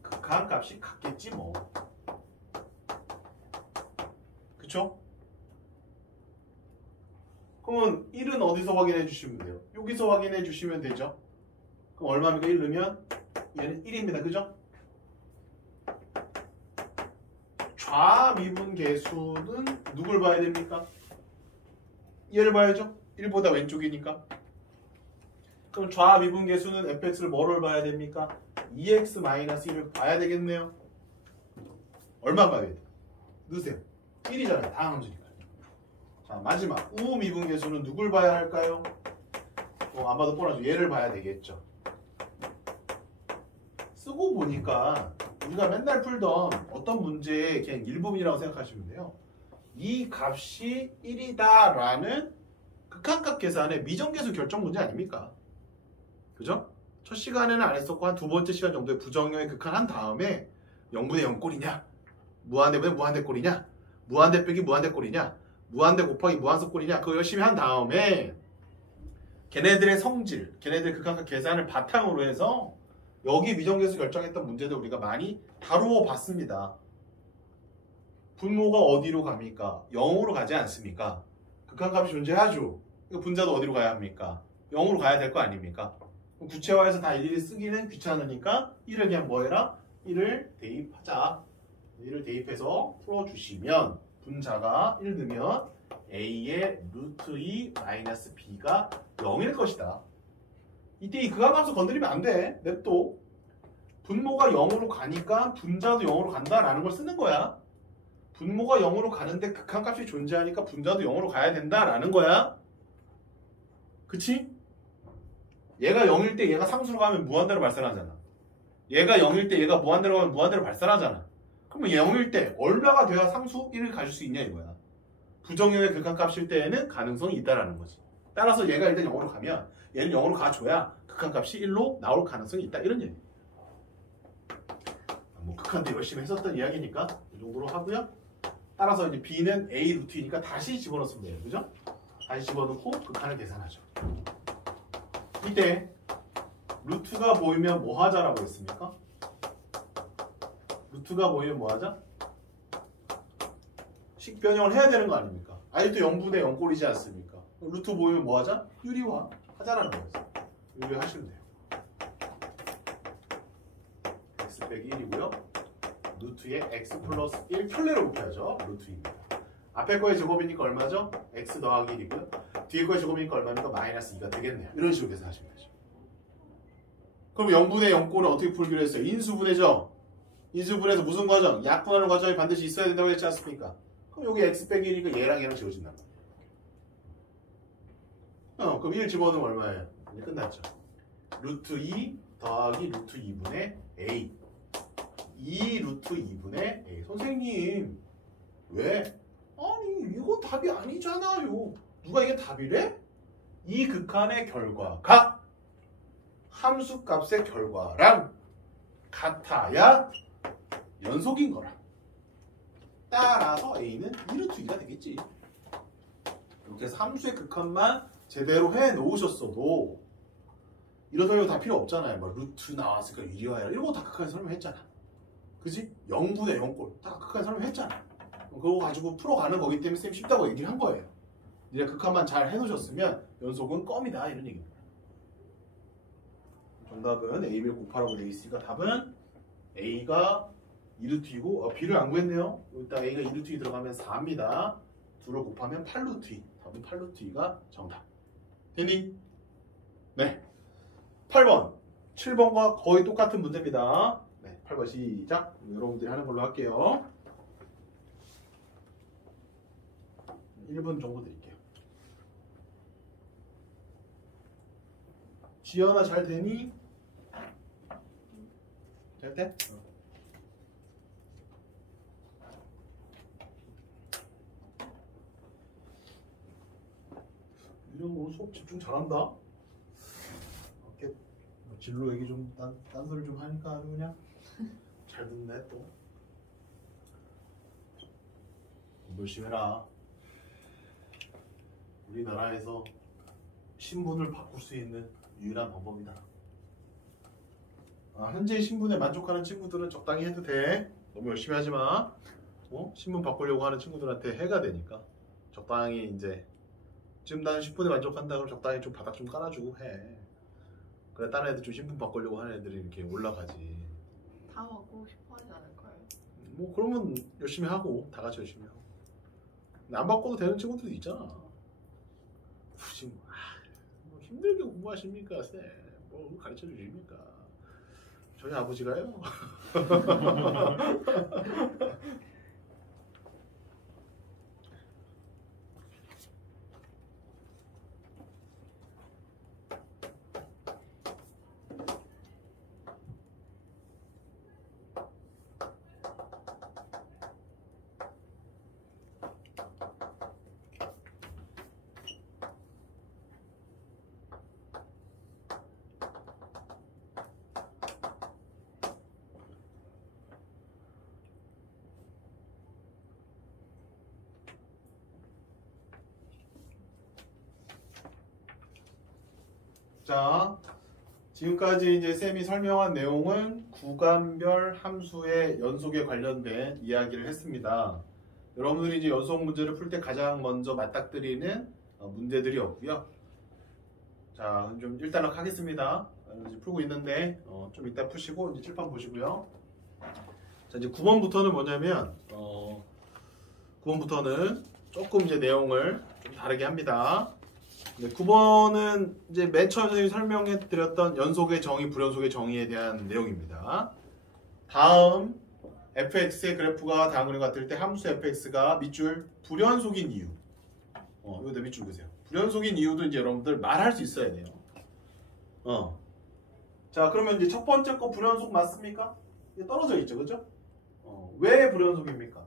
극한값이 같겠지 뭐. 그쵸? 그러면 1은 어디서 확인해 주시면 돼요? 여기서 확인해 주시면 되죠. 그럼 얼마입니까? 1 넣으면 얘는 1입니다. 그죠? 좌미분 계수는 누굴 봐야 됩니까? 얘를 봐야죠. 1보다 왼쪽이니까. 그럼 좌미분 계수는 fx를 뭐를 봐야 됩니까? 2x-1을 봐야 되겠네요. 얼마 봐야 돼요? 넣으세요. 1이잖아요. 다항 함수니까. 자, 마지막 우미분 계수는 누굴 봐야 할까요? 안 봐도 뻔하죠. 얘를 봐야 되겠죠. 쓰고 보니까 우리가 맨날 풀던 어떤 문제의 그냥 일부분이라고 생각하시면 돼요. 이 값이 1이다 라는 극한값 계산의 미정계수 결정 문제 아닙니까? 그죠? 첫 시간에는 안 했었고 한 두 번째 시간 정도에 부정형의 극한한 다음에 0분의 0 꼴이냐 무한대분의 무한대 꼴이냐 무한대 빼기 무한대 꼴이냐 무한대 곱하기 무한수 꼴이냐 그거 열심히 한 다음에 걔네들의 성질 걔네들 극한값 계산을 바탕으로 해서 여기 미정계수 결정했던 문제들 우리가 많이 다루어 봤습니다. 분모가 어디로 갑니까? 0으로 가지 않습니까? 극한값이 존재하죠. 분자도 어디로 가야 합니까? 0으로 가야 될 거 아닙니까? 구체화해서 다 일일이 쓰기는 귀찮으니까 1을 그냥 뭐 해라? 1을 대입하자. 1을 대입해서 풀어주시면 분자가 1 넣으면 a의 루트 2 마이너스 b가 0일 것이다. 이때 이 극한함수 건드리면 안 돼. 냅둬. 분모가 0으로 가니까 분자도 0으로 간다라는 걸 쓰는 거야. 분모가 0으로 가는데 극한값이 존재하니까 분자도 0으로 가야 된다라는 거야. 그치? 얘가 0일 때 얘가 상수로 가면 무한대로 발산하잖아. 얘가 0일 때 얘가 무한대로 가면 무한대로 발산하잖아. 그러면 0일 때 얼마가 돼야 상수 1을 가질 수 있냐 이거야. 부정형의 극한값일 때에는 가능성이 있다라는 거지. 따라서 얘가 일단 0으로 가면 얘는 0으로 가줘야 극한값이 1로 나올 가능성이 있다. 이런 얘기. 뭐 극한도 열심히 했었던 이야기니까 이 정도로 하고요. 따라서 이제 b는 a 루트 2니까 다시 집어넣으면 돼요. 그죠? 다시 집어넣고 극한을 계산하죠. 이때 루트가 보이면 뭐 하자라고 했습니까? 루트가 보이면 뭐 하자? 식변형을 해야 되는 거 아닙니까? 아직도 0분의 0 꼴이지 않습니까? 루트 보이면 뭐 하자? 유리화 하자라는 거였어요. 유리하시면 돼요. x 빼기 1이고요. 루트에 x 플러스 1 켤레로 곱해야죠. 루트 2입니다. 앞에 거의 제곱이니까 얼마죠? x 더하기 1이고요. 뒤에 거의 제곱이니까 얼마입니까? 마이너스 2가 되겠네요. 이런 식으로 계산하시면 되죠. 그럼 0분의 0꼴은 어떻게 풀기로 했어요? 인수분해죠. 인수분해에서 무슨 과정? 약분하는 과정이 반드시 있어야 된다고 했지 않습니까? 그럼 여기 x 빼기 1이니까 얘랑 지워진단 말이야. 그럼 1 집어넣으면 얼마예요? 이제 끝났죠. 루트 2 더하기 루트 2분의 a. 2 루트 2분의 a. 선생님 왜? 아니 이거 답이 아니잖아요. 누가 이게 답이래? 이 극한의 결과가 함수값의 결과랑 같아야 연속인 거라. 따라서 a는 2루트 2가 되겠지. 이렇게 해서 함수의 극한만 제대로 해 놓으셨어도 이런 설명 다 필요 없잖아요. 뭐 루트 나왔으니까 이리 와야 이런 거 다 극한 설명했잖아. 그지? 0분의 0꼴 다 극한 설명했잖아. 그거 가지고 풀어가는 거기 때문에 쌤 쉽다고 얘기를 한 거예요. 이제 극한만 잘 해놓으셨으면 연속은 껌이다 이런 얘기입니다. 정답은 a를 곱하라고 되어 있으니까 답은 a가 2루트이고 b를 안 구했네요. 일단 a가 2루트2 들어가면 4입니다. 2를 곱하면 8루트2. 답은 8루트2가 정답. 됐니? 네. 8번. 7번과 거의 똑같은 문제입니다. 네, 8번 시작. 여러분들이 하는 걸로 할게요. 1분 정도 드릴게요. 지연아 잘 되니? 잘 돼? 이런 거 수업 집중 잘한다. 이렇게 진로 얘기 좀 딴소리 좀 하니까 아주 그냥 잘 듣네 또. 열심히 해라. 우리나라에서 신분을 바꿀 수 있는 유일한 방법이다. 현재 신분에 만족하는 친구들은 적당히 해도 돼. 너무 열심히 하지 마. 신분 바꾸려고 하는 친구들한테 해가 되니까 적당히 이제 지금 나는 10분에 만족한다 그러면 적당히 좀 바닥 좀 깔아주고 해. 그래 다른 애들 좀 신분 바꾸려고 하는 애들이 이렇게 올라가지. 다 먹고 싶어 하지 않을까요? 뭐 그러면 열심히 하고 다 같이 열심히 하고. 안 바꿔도 되는 친구들도 있잖아. 굳이 뭐 힘들게 공부하십니까 쌤? 뭐 가르쳐 주십니까? 저희 아버지가요. 자, 지금까지 이제 쌤이 설명한 내용은 구간별 함수의 연속에 관련된 이야기를 했습니다. 여러분들이 이제 연속 문제를 풀 때 가장 먼저 맞닥뜨리는 문제들이었고요. 자, 좀 일단은 하겠습니다. 이제 풀고 있는데 좀 이따 푸시고 이제 칠판 보시고요. 자, 이제 9번부터는 뭐냐면 9번부터는 조금 이제 내용을 좀 다르게 합니다. 네, 9번은 이제 맨 처음에 선생님이 설명해 드렸던 연속의 정의, 불연속의 정의에 대한 내용입니다. 다음 fx의 그래프가 다음 그림 같을 때 함수 fx가 밑줄 불연속인 이유. 이거 밑줄 보세요. 불연속인 이유도 이제 여러분들 말할 수 있어야 돼요. 자, 그러면 이제 첫 번째 거 불연속 맞습니까? 이게 떨어져 있죠, 그죠? 왜 불연속입니까?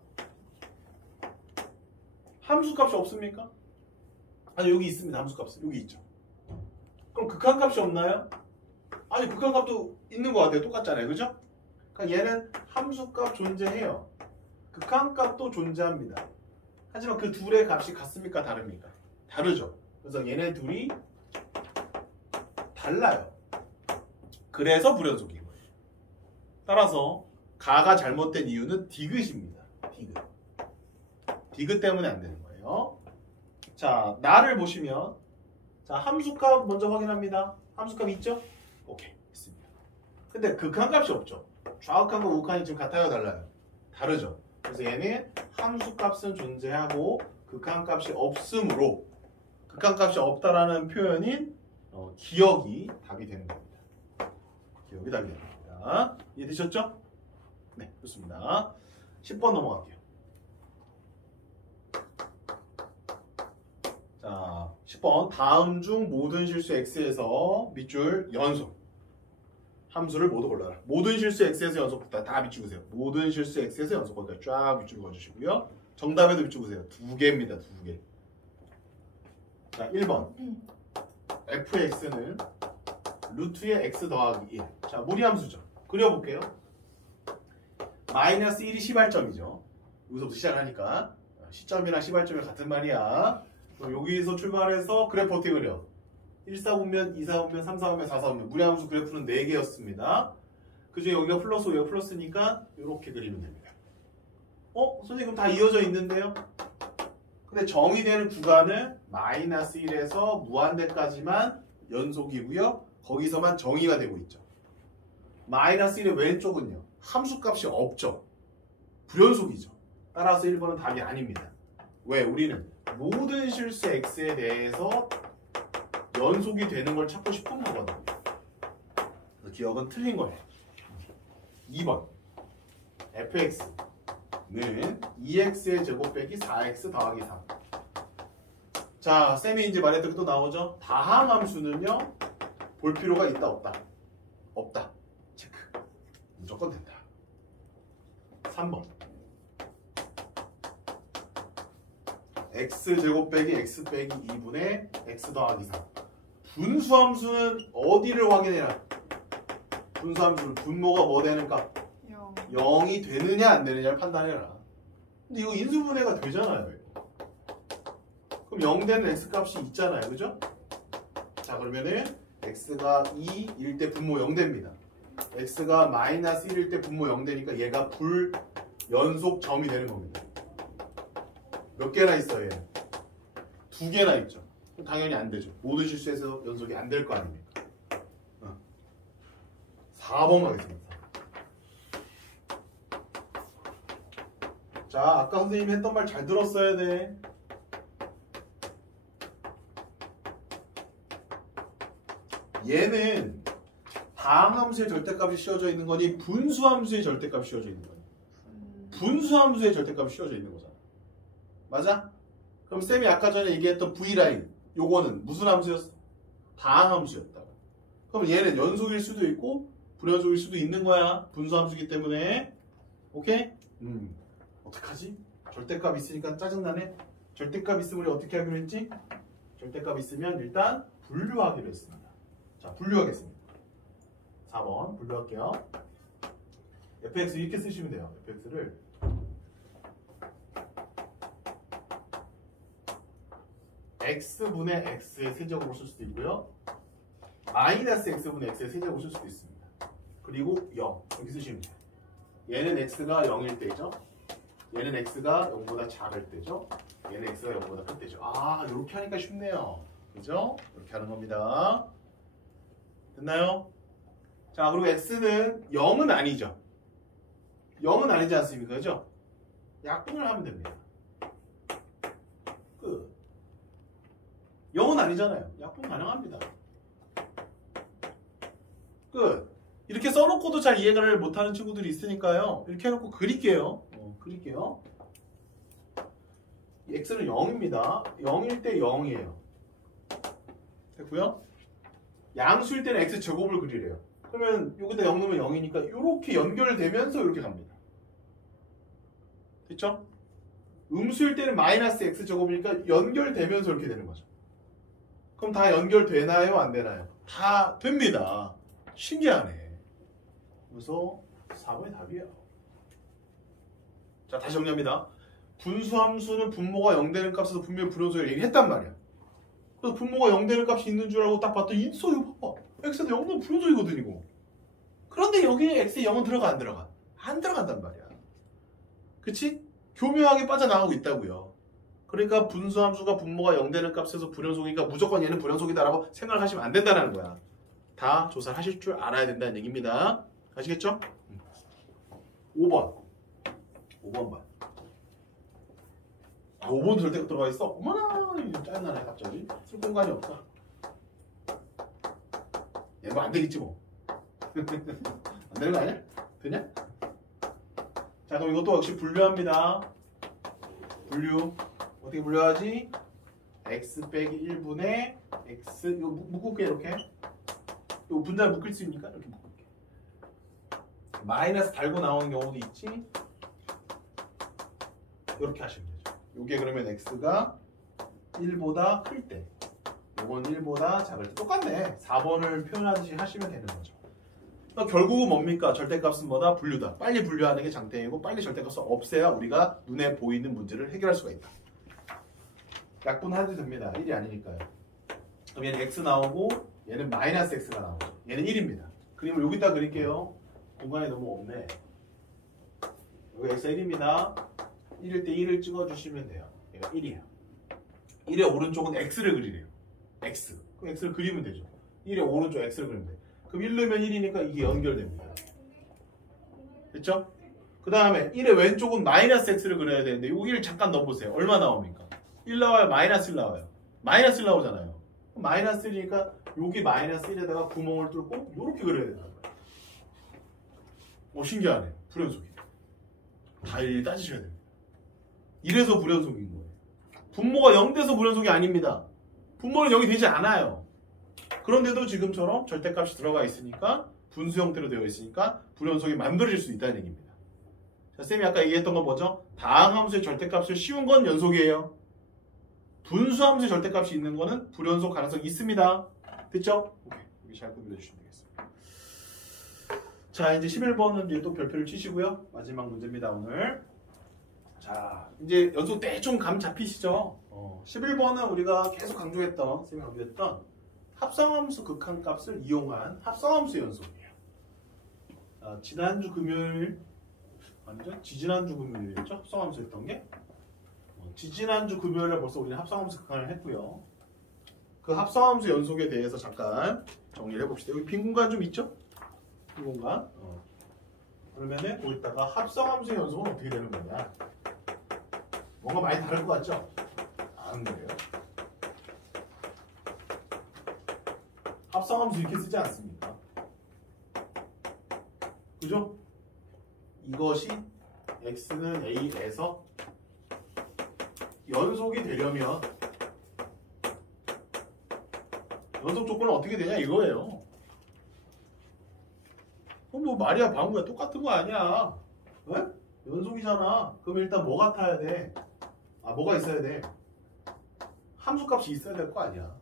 함수값이 없습니까? 아니 여기 있습니다. 함수값은 여기 있죠. 그럼 극한값이 없나요? 아니 극한값도 있는 것 같아요. 똑같잖아요. 그죠? 그러니까 얘는 함수값 존재해요. 극한값도 존재합니다. 하지만 그 둘의 값이 같습니까? 다릅니까? 다르죠. 그래서 얘네 둘이 달라요. 그래서 불연속인 거예요. 따라서 가가 잘못된 이유는 디귿입니다. 디귿 때문에 안 되는 거예요. 자, 나를 보시면 자 함수값 먼저 확인합니다. 함수값 있죠? 오케이, 있습니다. 근데 극한값이 없죠. 좌극한과 우극한이 지금 같아요, 달라요? 다르죠. 그래서 얘는 함수값은 존재하고 극한값이 없으므로 극한값이 없다라는 표현인 기억이 답이 되는 겁니다. 여기 답이 됩니다. 이해되셨죠? 네, 좋습니다. 10번 넘어갈게요. 자, 10번. 다음 중 모든 실수 x에서 밑줄 연속. 함수를 모두 골라라. 모든 실수 x에서 연속 다 밑줄 그으세요. 모든 실수 x에서 연속 거기다 쫙 밑줄 그어주시고요. 정답에도 밑줄 그으세요. 2개입니다. 2개. 자, 1번. fx는 루트의 x 더하기 1. 자, 무리함수죠. 그려볼게요. 마이너스 1이 시발점이죠. 여기서부터 시작을 하니까 시점이랑 시발점이 같은 말이야. 그럼 여기서 출발해서 그래프 어떻게 그려? 1, 4 보면 2, 4 보면 3, 4 보면 4, 4 보면 무리함수 그래프는 4개였습니다. 그중에 여기가 플러스, 여기가 플러스니까 이렇게 그리면 됩니다. 선생님 그럼 다 이어져 있는데요? 근데 정의되는 구간은 마이너스 1에서 무한대까지만 연속이고요. 거기서만 정의가 되고 있죠. 마이너스 1의 왼쪽은요. 함수값이 없죠. 불연속이죠. 따라서 1번은 답이 아닙니다. 왜? 우리는 모든 실수 x에 대해서 연속이 되는 걸 찾고 싶은 거거든요. 그래서 기억은 틀린 거예요. 2번 fx는 2x의 제곱 빼기 4x 더하기 3. 자, 쌤이 이제 말했던 게 또 나오죠. 다항함수는요. 볼 필요가 있다 없다? 없다. 체크. 무조건 된다. 3번 x제곱 빼기 x 빼기 2분의 x 더하기 3. 분수함수는 어디를 확인해라? 분수함수는 분모가 뭐 되는가? 0이 되느냐 안 되느냐를 판단해라. 근데 이거 인수분해가 되잖아요. 이거. 그럼 0 되는 x값이 있잖아요. 그죠? 자, 그러면은 x가 2일 때 분모 0 됩니다. x가 마이너스 1일 때 분모 0 되니까 얘가 불연속 점이 되는 겁니다. 몇 개나 있어요? 2개나 있죠. 그럼 당연히 안 되죠. 모든 실수에서 연속이 안 될 거 아닙니까? 4번 가겠습니다. 자, 아까 선생님이 했던 말 잘 들었어야 돼. 얘는 다항함수의 절대값이 씌워져 있는 거니 분수함수의 절대값이 씌워져 있는 거니? 분수함수의 절대값이 씌워져 있는 거잖아. 맞아? 그럼 쌤이 아까 전에 얘기했던 V라인 요거는 무슨 함수였어? 다항함수였다고. 그럼 얘는 연속일 수도 있고 불연속일 수도 있는 거야. 분수함수이기 때문에. 오케이? 어떡하지? 절대값 있으니까 짜증나네. 절대값 있으면 우리 어떻게 하기로 했지? 절대값 있으면 일단 분류하기로 했습니다. 자, 분류하겠습니다. 4번 분류할게요. fx 이렇게 쓰시면 돼요. fx를 x분의 x의 세제곱으로 쓸 수도 있고요. 마이너스 x분의 x의 세제곱으로 쓸 수도 있습니다. 그리고 0 이렇게 쓰시면 돼요. 얘는 x가 0일 때죠. 얘는 x가 0보다 작을 때죠. 얘는 x가 0보다 클 때죠. 아, 이렇게 하니까 쉽네요. 그죠? 이렇게 하는 겁니다. 됐나요? 자, 그리고 x는 0은 아니죠. 0은 아니지 않습니까? 그죠? 약분을 하면 됩니다. 끝. 0은 아니잖아요. 약분 가능합니다. 끝. 이렇게 써놓고도 잘 이해를 못하는 친구들이 있으니까요. 이렇게 해놓고 그릴게요. 그릴게요. x는 0입니다. 0일 때 0이에요. 됐고요. 양수일 때는 x제곱을 그리래요. 그러면 여기다 0 넣으면 0이니까 이렇게 연결되면서 이렇게 갑니다. 됐죠? 음수일 때는 마이너스 x제곱이니까 연결되면서 이렇게 되는 거죠. 그럼 다 연결되나요? 안 되나요? 다 됩니다. 신기하네. 그래서 4번이 답이에요. 자, 다시 정리합니다. 분수함수는 분모가 0 되는 값에서 분명히 불연속이라고 얘기했단 말이야. 그래서 분모가 0 되는 값이 있는 줄 알고 딱 봤더니 있어요. 봐봐. x는 0 넣으면 불연속이거든 이거. 그런데 여기에 x에 0은 들어가 안 들어가? 안 들어간단 말이야. 그치? 교묘하게 빠져나가고 있다고요. 그러니까 분수함수가 분모가 0 되는 값에서 불연속이니까 무조건 얘는 불연속이다라고 생각을 하시면 안 된다는 거야. 다 조사를 하실 줄 알아야 된다는 얘기입니다. 아시겠죠? 5번. 5번 봐. 5번 절대 들어가 있어? 어머나, 짜증나네 갑자기. 쓸 공간이 없다. 얘 뭐 안 되겠지 뭐. 안 되는 거 아니야? 되냐? 자, 그럼 이것도 역시 분류합니다. 분류. 어떻게 분류하지? x 빼기 1분의 x. 이거 묶을게, 이렇게. 이거 분자를 묶을 수 있으니까 이렇게 묶을게. 마이너스 달고 나오는 경우도 있지. 이렇게 하시면 되죠. 이게 그러면 x가 1보다 클 때, 이건 1보다 작을 때 똑같네. 4번을 표현하듯이 하시면 되는 거죠. 그러니까 결국은 뭡니까? 절대값은 뭐다? 분류다. 빨리 분류하는 게 장땡이고 빨리 절대값을 없애야 우리가 눈에 보이는 문제를 해결할 수가 있다. 약분해도 됩니다. 1이 아니니까요. 그럼 얘는 x 나오고 얘는 마이너스 x가 나오죠. 얘는 1입니다. 그림을 여기다 그릴게요. 공간이 너무 없네. 여기 x가 1입니다. 1일 때 1을 찍어주시면 돼요. 얘가 1이에요. 1의 오른쪽은 x를 그리래요. x. 그럼 x를 그리면 되죠. 1의 오른쪽 x를 그리면 돼요. 그럼 1 넣으면 1이니까 이게 연결됩니다. 됐죠? 그 다음에 1의 왼쪽은 마이너스 x를 그려야 되는데 이거 1 잠깐 넣어보세요. 얼마 나옵니까? 1 나와요? 마이너스 1 나와요? 마이너스 1 나오잖아요. 마이너스 1이니까 여기 마이너스 1에다가 구멍을 뚫고 이렇게 그려야 된다는 거예요. 신기하네. 불연속이. 다 일일이 따지셔야 됩니다. 이래서 불연속인 거예요. 분모가 0돼서 불연속이 아닙니다. 분모는 0이 되지 않아요. 그런데도 지금처럼 절대값이 들어가 있으니까 분수 형태로 되어 있으니까 불연속이 만들어질 수 있다는 얘기입니다. 자, 쌤이 아까 얘기했던 건 뭐죠? 다항함수의 절대값을 씌운 건 연속이에요. 분수함수의 절대값이 있는 거는 불연속 가능성이 있습니다. 됐죠? 오케이. 여기 잘 구별해주시면 되겠습니다. 자, 이제 11번은 이제 또 별표를 치시고요. 마지막 문제입니다, 오늘. 자, 이제 연속 대충 감 잡히시죠? 11번은 우리가 계속 강조했던, 쌤이 강조했던 합성함수 극한값을 이용한 합성함수 연속이에요. 지난주 금요일, 아니죠? 지지난주 금요일이었죠? 합성함수 했던 게. 지지난주 금요일에 벌써 우리는 합성함수 극한을 했고요. 그 합성함수 연속에 대해서 잠깐 정리를 해봅시다. 여기 빈 공간 좀 있죠? 빈 공간. 그러면은 거기다가 합성함수 연속은 어떻게 되는 거냐? 뭔가 많이 다를 것 같죠? 안 그래요. 합성함수 이렇게 쓰지 않습니까? 그죠? 이것이 x는 a에서 연속이 되려면 연속 조건은 어떻게 되냐 이거예요. 그럼 뭐 말이야 방구야 똑같은 거 아니야. 왜? 연속이잖아. 그럼 일단 뭐 같아야 돼? 뭐가 있어야 돼? 함수값이 있어야 될 거 아니야.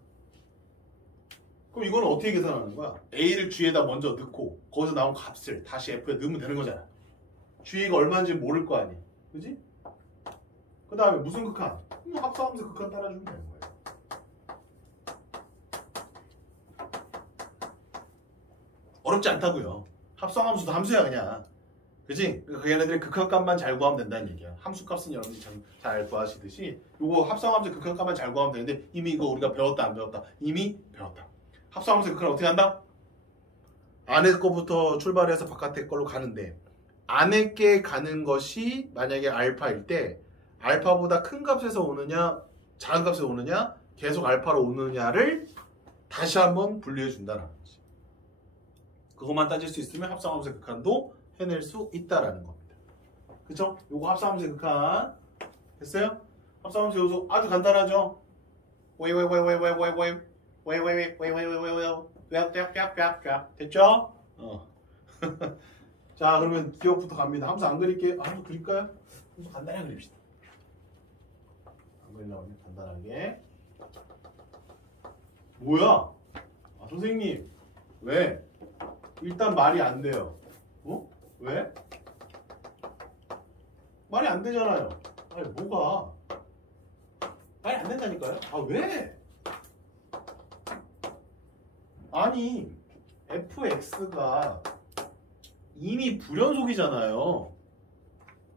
그럼 이거는 어떻게 계산하는 거야? a를 g에다 먼저 넣고 거기서 나온 값을 다시 f에 넣으면 되는 거잖아. g가 얼마인지 모를 거 아니야. 그지? 그 다음에 무슨 극한? 합성함수 극한 따라주면 되는 거예요. 어렵지 않다고요. 합성함수도 함수야 그냥. 그지? 그 얘네들이 극한값만 잘 구하면 된다는 얘기야. 함수값은 여러분들이 잘 구하시듯이 요거 합성함수 극한값만 잘 구하면 되는데 이미 이거 우리가 배웠다 안 배웠다? 이미 배웠다. 합성함수 극한 어떻게 한다? 안에 거부터 출발해서 바깥에 걸로 가는데 안에 게 가는 것이 만약에 알파일 때 알파보다 큰 값에서 오느냐 작은 값에서 오느냐 계속 알파로 오느냐를 다시 한번 분류해 준다는 거지. 그것만 따질 수 있으면 합성함수의 극한도 해낼 수 있다라는 겁니다. 그쵸? 요거 합성함수의 극한 됐어요? 합성함수 요소 아주 간단하죠? 됐죠? 자 그러면 기억부터 갑니다. 함수 안 그릴게요. 함수 그릴까요? 함수 간단하게 그립시다. 안 그리려면 간단하게. 뭐야? 선생님 왜? 일단 말이 안 돼요. 왜? 말이 안 되잖아요. 아니 뭐가? 말이 안 된다니까요? 왜? 아니 fx가 이미 불연속이잖아요.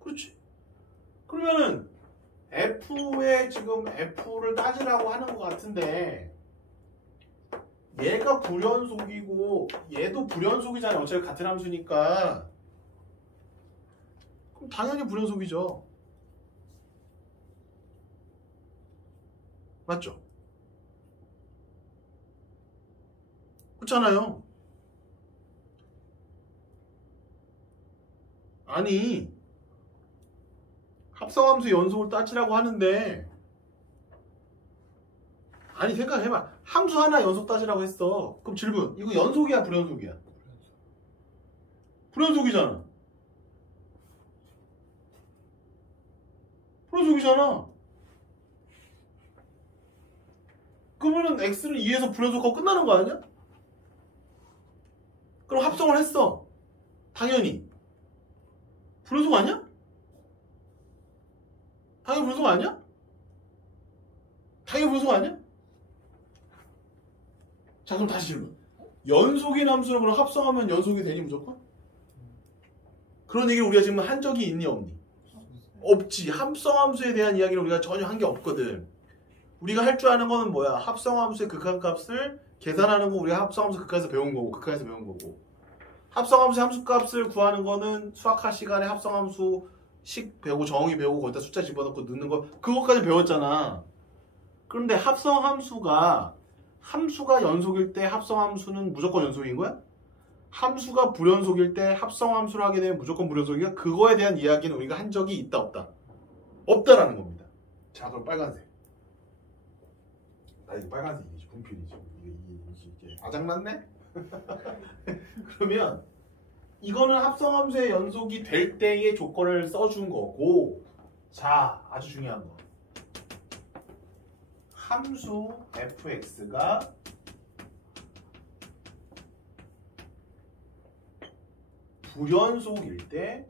그렇지? 그러면은 f에 지금 f를 따지라고 하는 것 같은데 얘가 불연속이고 얘도 불연속이잖아요. 어차피 같은 함수니까. 그럼 당연히 불연속이죠. 맞죠? 그렇잖아요. 아니 합성함수 연속을 따지라고 하는데 아니 생각해봐. 함수 하나 연속 따지라고 했어. 그럼 질문 이거 연속이야 불연속이야? 불연속이잖아. 불연속이잖아. 그러면은 x를 2에서 불연속하고 끝나는 거 아니야? 그럼 합성을 했어. 당연히 불연속 아니야? 당연히 불연속 아니야? 당연히 불연속 아니야? 자 그럼 다시 질문. 연속인 함수를 그럼 합성하면 연속이 되니 무조건? 그런 얘기를 우리가 지금 한 적이 있니 없니? 없지. 합성함수에 대한 이야기를 우리가 전혀 한 게 없거든. 우리가 할 줄 아는 거는 뭐야? 합성함수의 극한값을 계산하는 거 우리가 합성함수 극한에서 배운 거고 극한에서 배운 거고 합성함수의 함수값을 구하는 거는 수학할 시간에 합성함수 식 배우고 정의 배우고 거기다 숫자 집어넣고 넣는 거 그것까지 배웠잖아. 그런데 합성함수가 연속일 때 합성함수는 무조건 연속인 거야? 함수가 불연속일 때 합성함수를 하게 되면 무조건 불연속이야? 그거에 대한 이야기는 우리가 한 적이 있다 없다? 없다라는 겁니다. 자 그럼 빨간색. 아 이거 빨간색이지 분필이지. 이게 아작났네? 그러면 이거는 합성함수의 연속이 될 때의 조건을 써준 거고 자 아주 중요한 거 함수 fx가 불연속일 때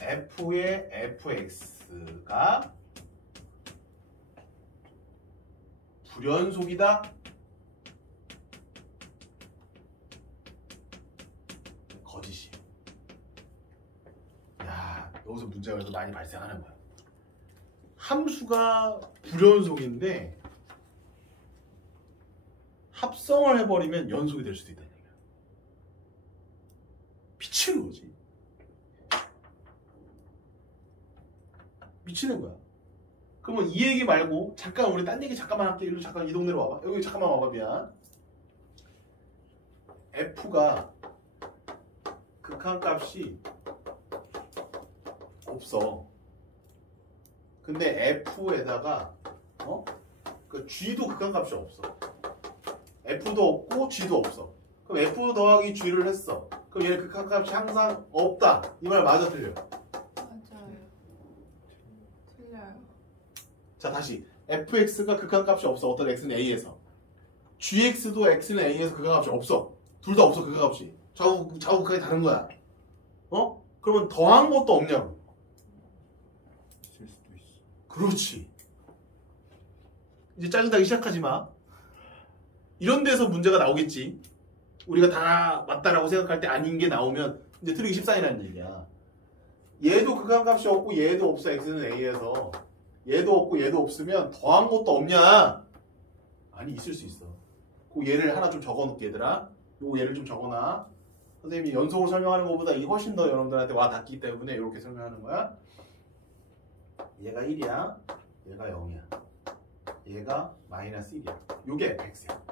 f의 fx가 불연속이다? 거짓이에요. 야, 여기서 문제가 그래도 많이 발생하는 거야. 함수가 불연속인데 합성을 해버리면 연속이 될 수도 있다는 얘기야. 미치는 거지. 미치는 거야. 그러면 이 얘기 말고 잠깐 우리 딴 얘기 잠깐만 할게. 일로 잠깐 이 동네로 와봐. 여기 잠깐만 와봐. 미안. f가 극한값이 없어. 근데 f에다가 그 g도 극한값이 없어. f도 없고 g도 없어. 그럼 f 더하기 g를 했어. 그럼 얘는 극한값이 항상 없다. 이 말 맞아 틀려? 맞아요. 틀려요. 자 다시 fx가 극한값이 없어. 어떤 x는 a에서 gx도 x는 a에서 극한값이 없어. 둘 다 없어. 극한값이 좌우 극한이 다른 거야. 그러면 더한 것도 없냐고. 있을 수도 있어. 그렇지. 이제 짜증나기 시작하지 마. 이런 데서 문제가 나오겠지. 우리가 다 맞다라고 생각할 때 아닌 게 나오면 이제 틀리기 십상이라는 얘기야. 얘도 극한값이 없고 얘도 없어. x는 a에서 얘도 없고 얘도 없으면 더한 것도 없냐? 아니 있을 수 있어. 그 얘를 하나 좀 적어놓게 얘들아. 요 얘를 좀 적어놔. 선생님이 연속으로 설명하는 것보다 이 훨씬 더 여러분들한테 와 닿기 때문에 이렇게 설명하는 거야. 얘가 1이야. 얘가 0이야. 얘가 마이너스 1이야. 요게 fx야.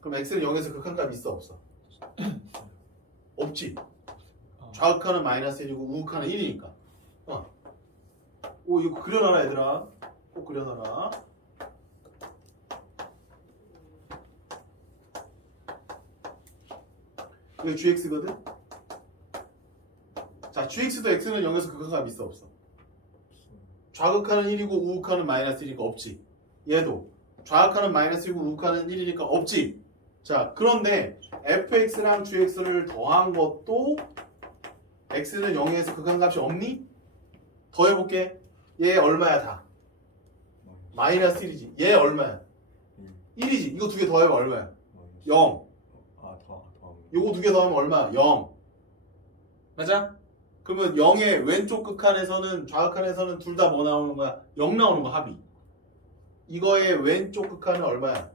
그럼 x는 0에서 극한값이 있어 없어? 없지. 좌극한은 마이너스 1이고 우극한은 1이니까. 오 이거 그려놔라 얘들아. 꼭 그려놔라. 이게 gx거든? 자 gx도 x는 0에서 극한값이 있어 없어? 좌극한은 1이고 우극한은 마이너스 1이니까 없지. 얘도 좌극한은 마이너스 1이고 우극한은 1이니까 없지. 자 그런데 fx랑 gx를 더한 것도 x는 0에서 극한값이 없니? 더해볼게. 얘 얼마야 다? 마이너스 1이지. 얘 얼마야? 1이지. 이거 두 개 더하면 얼마야? 0. 요거 두 개 더하면 얼마? 0. 맞아? 그러면 0의 왼쪽 극한에서는 좌극한에서는 둘 다 뭐 나오는 거야? 0 나오는 거 합이. 이거의 왼쪽 극한은 얼마야?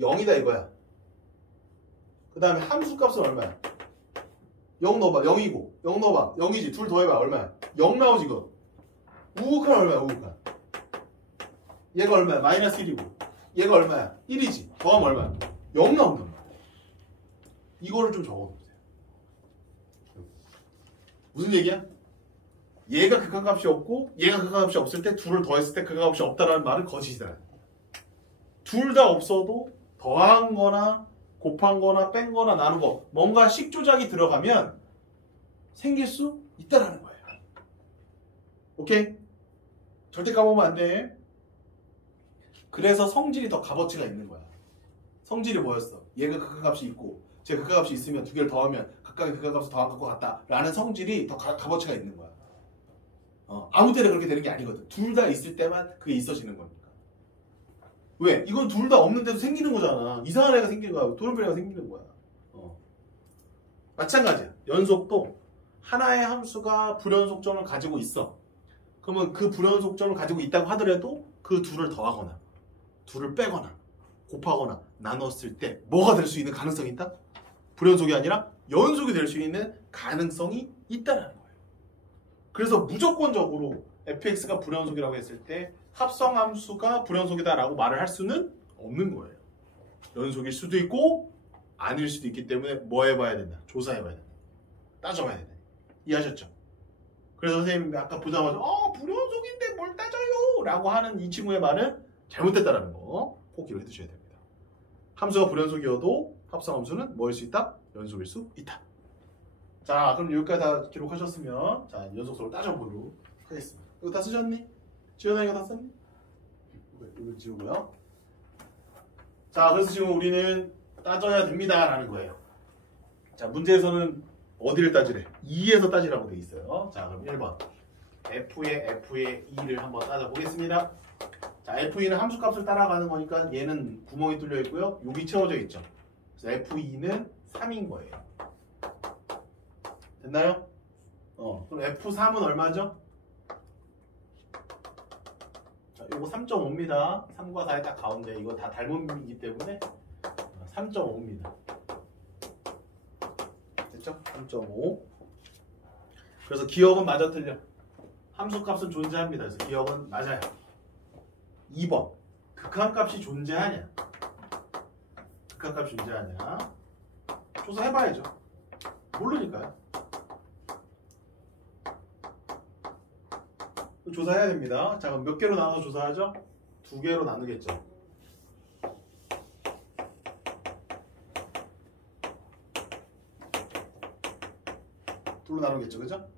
0이다 이거야. 그 다음에 함수 값은 얼마야? 0 넣어봐. 0이고 0 넣어봐. 0이지. 둘 더해봐. 얼마야? 0 나오지 이거. 우극한 얼마야? 우극한. 얘가 얼마야? 마이너스 1이고 얘가 얼마야? 1이지. 더하면 얼마야? 0 나온단 말이야. 이거를 좀 적어보세요. 무슨 얘기야? 얘가 극한값이 없고 얘가 극한값이 없을 때 둘을 더했을 때 극한값이 없다라는 말은 거짓이다. 둘 다 없어도 더한 거나 곱한 거나 뺀 거나 나눈 거 뭔가 식 조작이 들어가면 생길 수 있다라는 거예요. 오케이? 절대 까먹으면 안 돼. 그래서 성질이 더 값어치가 있는 거야. 성질이 뭐였어? 얘가 극한값이 있고 제 극한값이 있으면 두 개를 더하면 각각의 극한값을 더한 것과 같다 라는 성질이 더 값어치가 있는 거야. 아무 때나 그렇게 되는 게 아니거든. 둘 다 있을 때만 그게 있어지는 거니까. 왜? 이건 둘 다 없는데도 생기는 거잖아. 이상한 애가 생기는 거야. 도른별이가 생기는 거야. 마찬가지야. 연속도 하나의 함수가 불연속점을 가지고 있어. 그러면 그 불연속점을 가지고 있다고 하더라도 그 둘을 더하거나 둘을 빼거나 곱하거나 나눴을 때 뭐가 될 수 있는 가능성이 있다? 불연속이 아니라 연속이 될 수 있는 가능성이 있다라는 거예요. 그래서 무조건적으로 fx가 불연속이라고 했을 때 합성함수가 불연속이다라고 말을 할 수는 없는 거예요. 연속일 수도 있고 아닐 수도 있기 때문에 뭐 해봐야 된다? 조사해봐야 된다. 따져봐야 된다. 이해하셨죠? 그래서 선생님이 아까 보자마자 불연속인데 뭘 따져요? 라고 하는 이 친구의 말은 잘못됐다라는 거 꼭 기억해 두셔야 됩니다. 함수가 불연속이어도 합성함수는 뭐일 수 있다? 연속일 수 있다. 자, 그럼 여기까지 다 기록하셨으면 자, 연속성을 따져보도록 하겠습니다. 이거 다 쓰셨니? 지연아 이거 다 썼니? 이거 지우고요. 자, 그래서 지금 우리는 따져야 됩니다 라는 거예요. 자, 문제에서는 어디를 따지래? 2에서 따지라고 돼 있어요. 자, 그럼 1번 f의 2를 한번 따져보겠습니다. 자, f2는 함수값을 따라가는 거니까 얘는 구멍이 뚫려 있고요. 여기 채워져 있죠. 그래서 f2는 3인 거예요. 됐나요? 그럼 f3은 얼마죠? 자, 요거 3.5입니다. 3과 4의 딱 가운데 이거 다 닮음이기 때문에 3.5입니다. 됐죠? 3.5. 그래서 기억은 맞아 틀려. 함수값은 존재합니다. 그래서 기억은 맞아요. 2번 극한값이 존재하냐? 극한값이 존재하냐? 조사해봐야죠. 모르니까요. 조사해야 됩니다. 자, 그럼 몇 개로 나눠서 조사하죠? 2개로 나누겠죠. 둘로 나누겠죠, 그죠?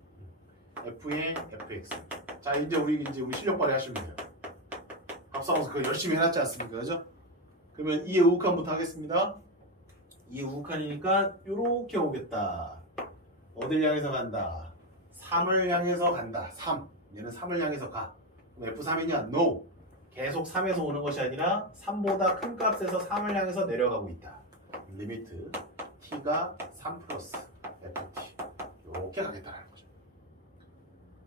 f의 fx. 자, 이제 우리 실력 발휘하시면 돼요. 합성함수 그거 열심히 해놨지 않습니까, 그죠? 그러면 2의 우극한부터 하겠습니다. 2의 우극한이니까 요렇게 오겠다. 어딜 향해서 간다? 3을 향해서 간다. 3. 얘는 3을 향해서 가. 그럼 F3이냐? No. 계속 3에서 오는 것이 아니라 3보다 큰 값에서 3을 향해서 내려가고 있다. 리미트 t가 3 플러스 ft. 이렇게 가겠다는 거죠.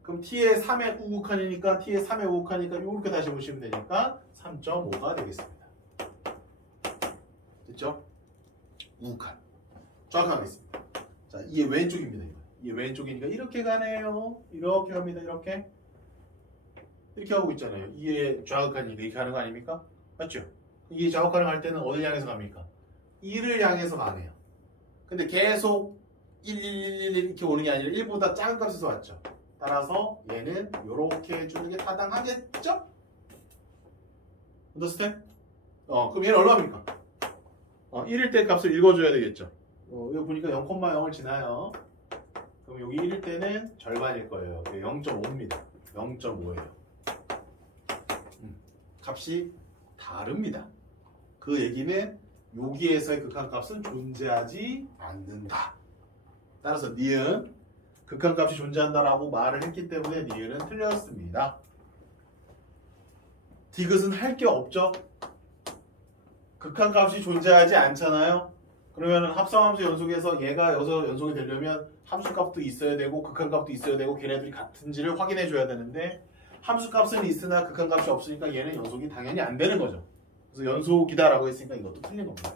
그럼 t의 3의 우극한이니까 t의 3의 우극한이니까 이렇게 다시 보시면 되니까 3.5가 되겠습니다. 됐죠? 우극한. 정확하게 하겠습니다. 자, 이게 왼쪽입니다. 이게 왼쪽이니까 이렇게 가네요. 이렇게 갑니다. 이렇게 하고 있잖아요. 이게 좌극한이니까 이렇게 하는 거 아닙니까? 맞죠? 이게 좌극한을 갈 때는 어딜 향해서 갑니까? 1을 향해서 가네요. 근데 계속 1 이렇게 오는 게 아니라 1보다 작은 값에서 왔죠. 따라서 얘는 이렇게 해주는 게 타당하겠죠? understand? 그럼 얘는 얼마입니까? 1일 때 값을 읽어줘야 되겠죠. 여기 보니까 0,0을 지나요. 그럼 여기 1일 때는 절반일 거예요. 0.5입니다. 0.5예요. 값이 다릅니다. 그 얘기는 여기에서의 극한값은 존재하지 않는다. 따라서 니은 극한값이 존재한다라고 말을 했기 때문에 니은은 틀렸습니다. 디귿은 할 게 없죠. 극한값이 존재하지 않잖아요. 그러면 합성함수 연속에서 얘가 여기서 연속이 되려면 함수값도 있어야 되고 극한값도 있어야 되고 걔네들이 같은지를 확인해 줘야 되는데 함수값은 있으나 극한값이 없으니까 얘는 연속이 당연히 안 되는 거죠. 그래서 연속이다라고 했으니까 이것도 틀린 겁니다.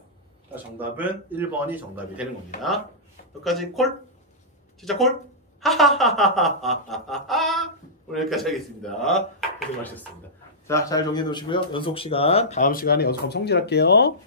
정답은 1번이 정답이 되는 겁니다. 여기까지 콜? 진짜 콜? 하하하하하하하. 오늘 여기까지 하겠습니다. 고생 많으셨습니다. 자, 잘 정리해 놓으시고요. 연속 시간, 다음 시간에 연속하면 성질할게요.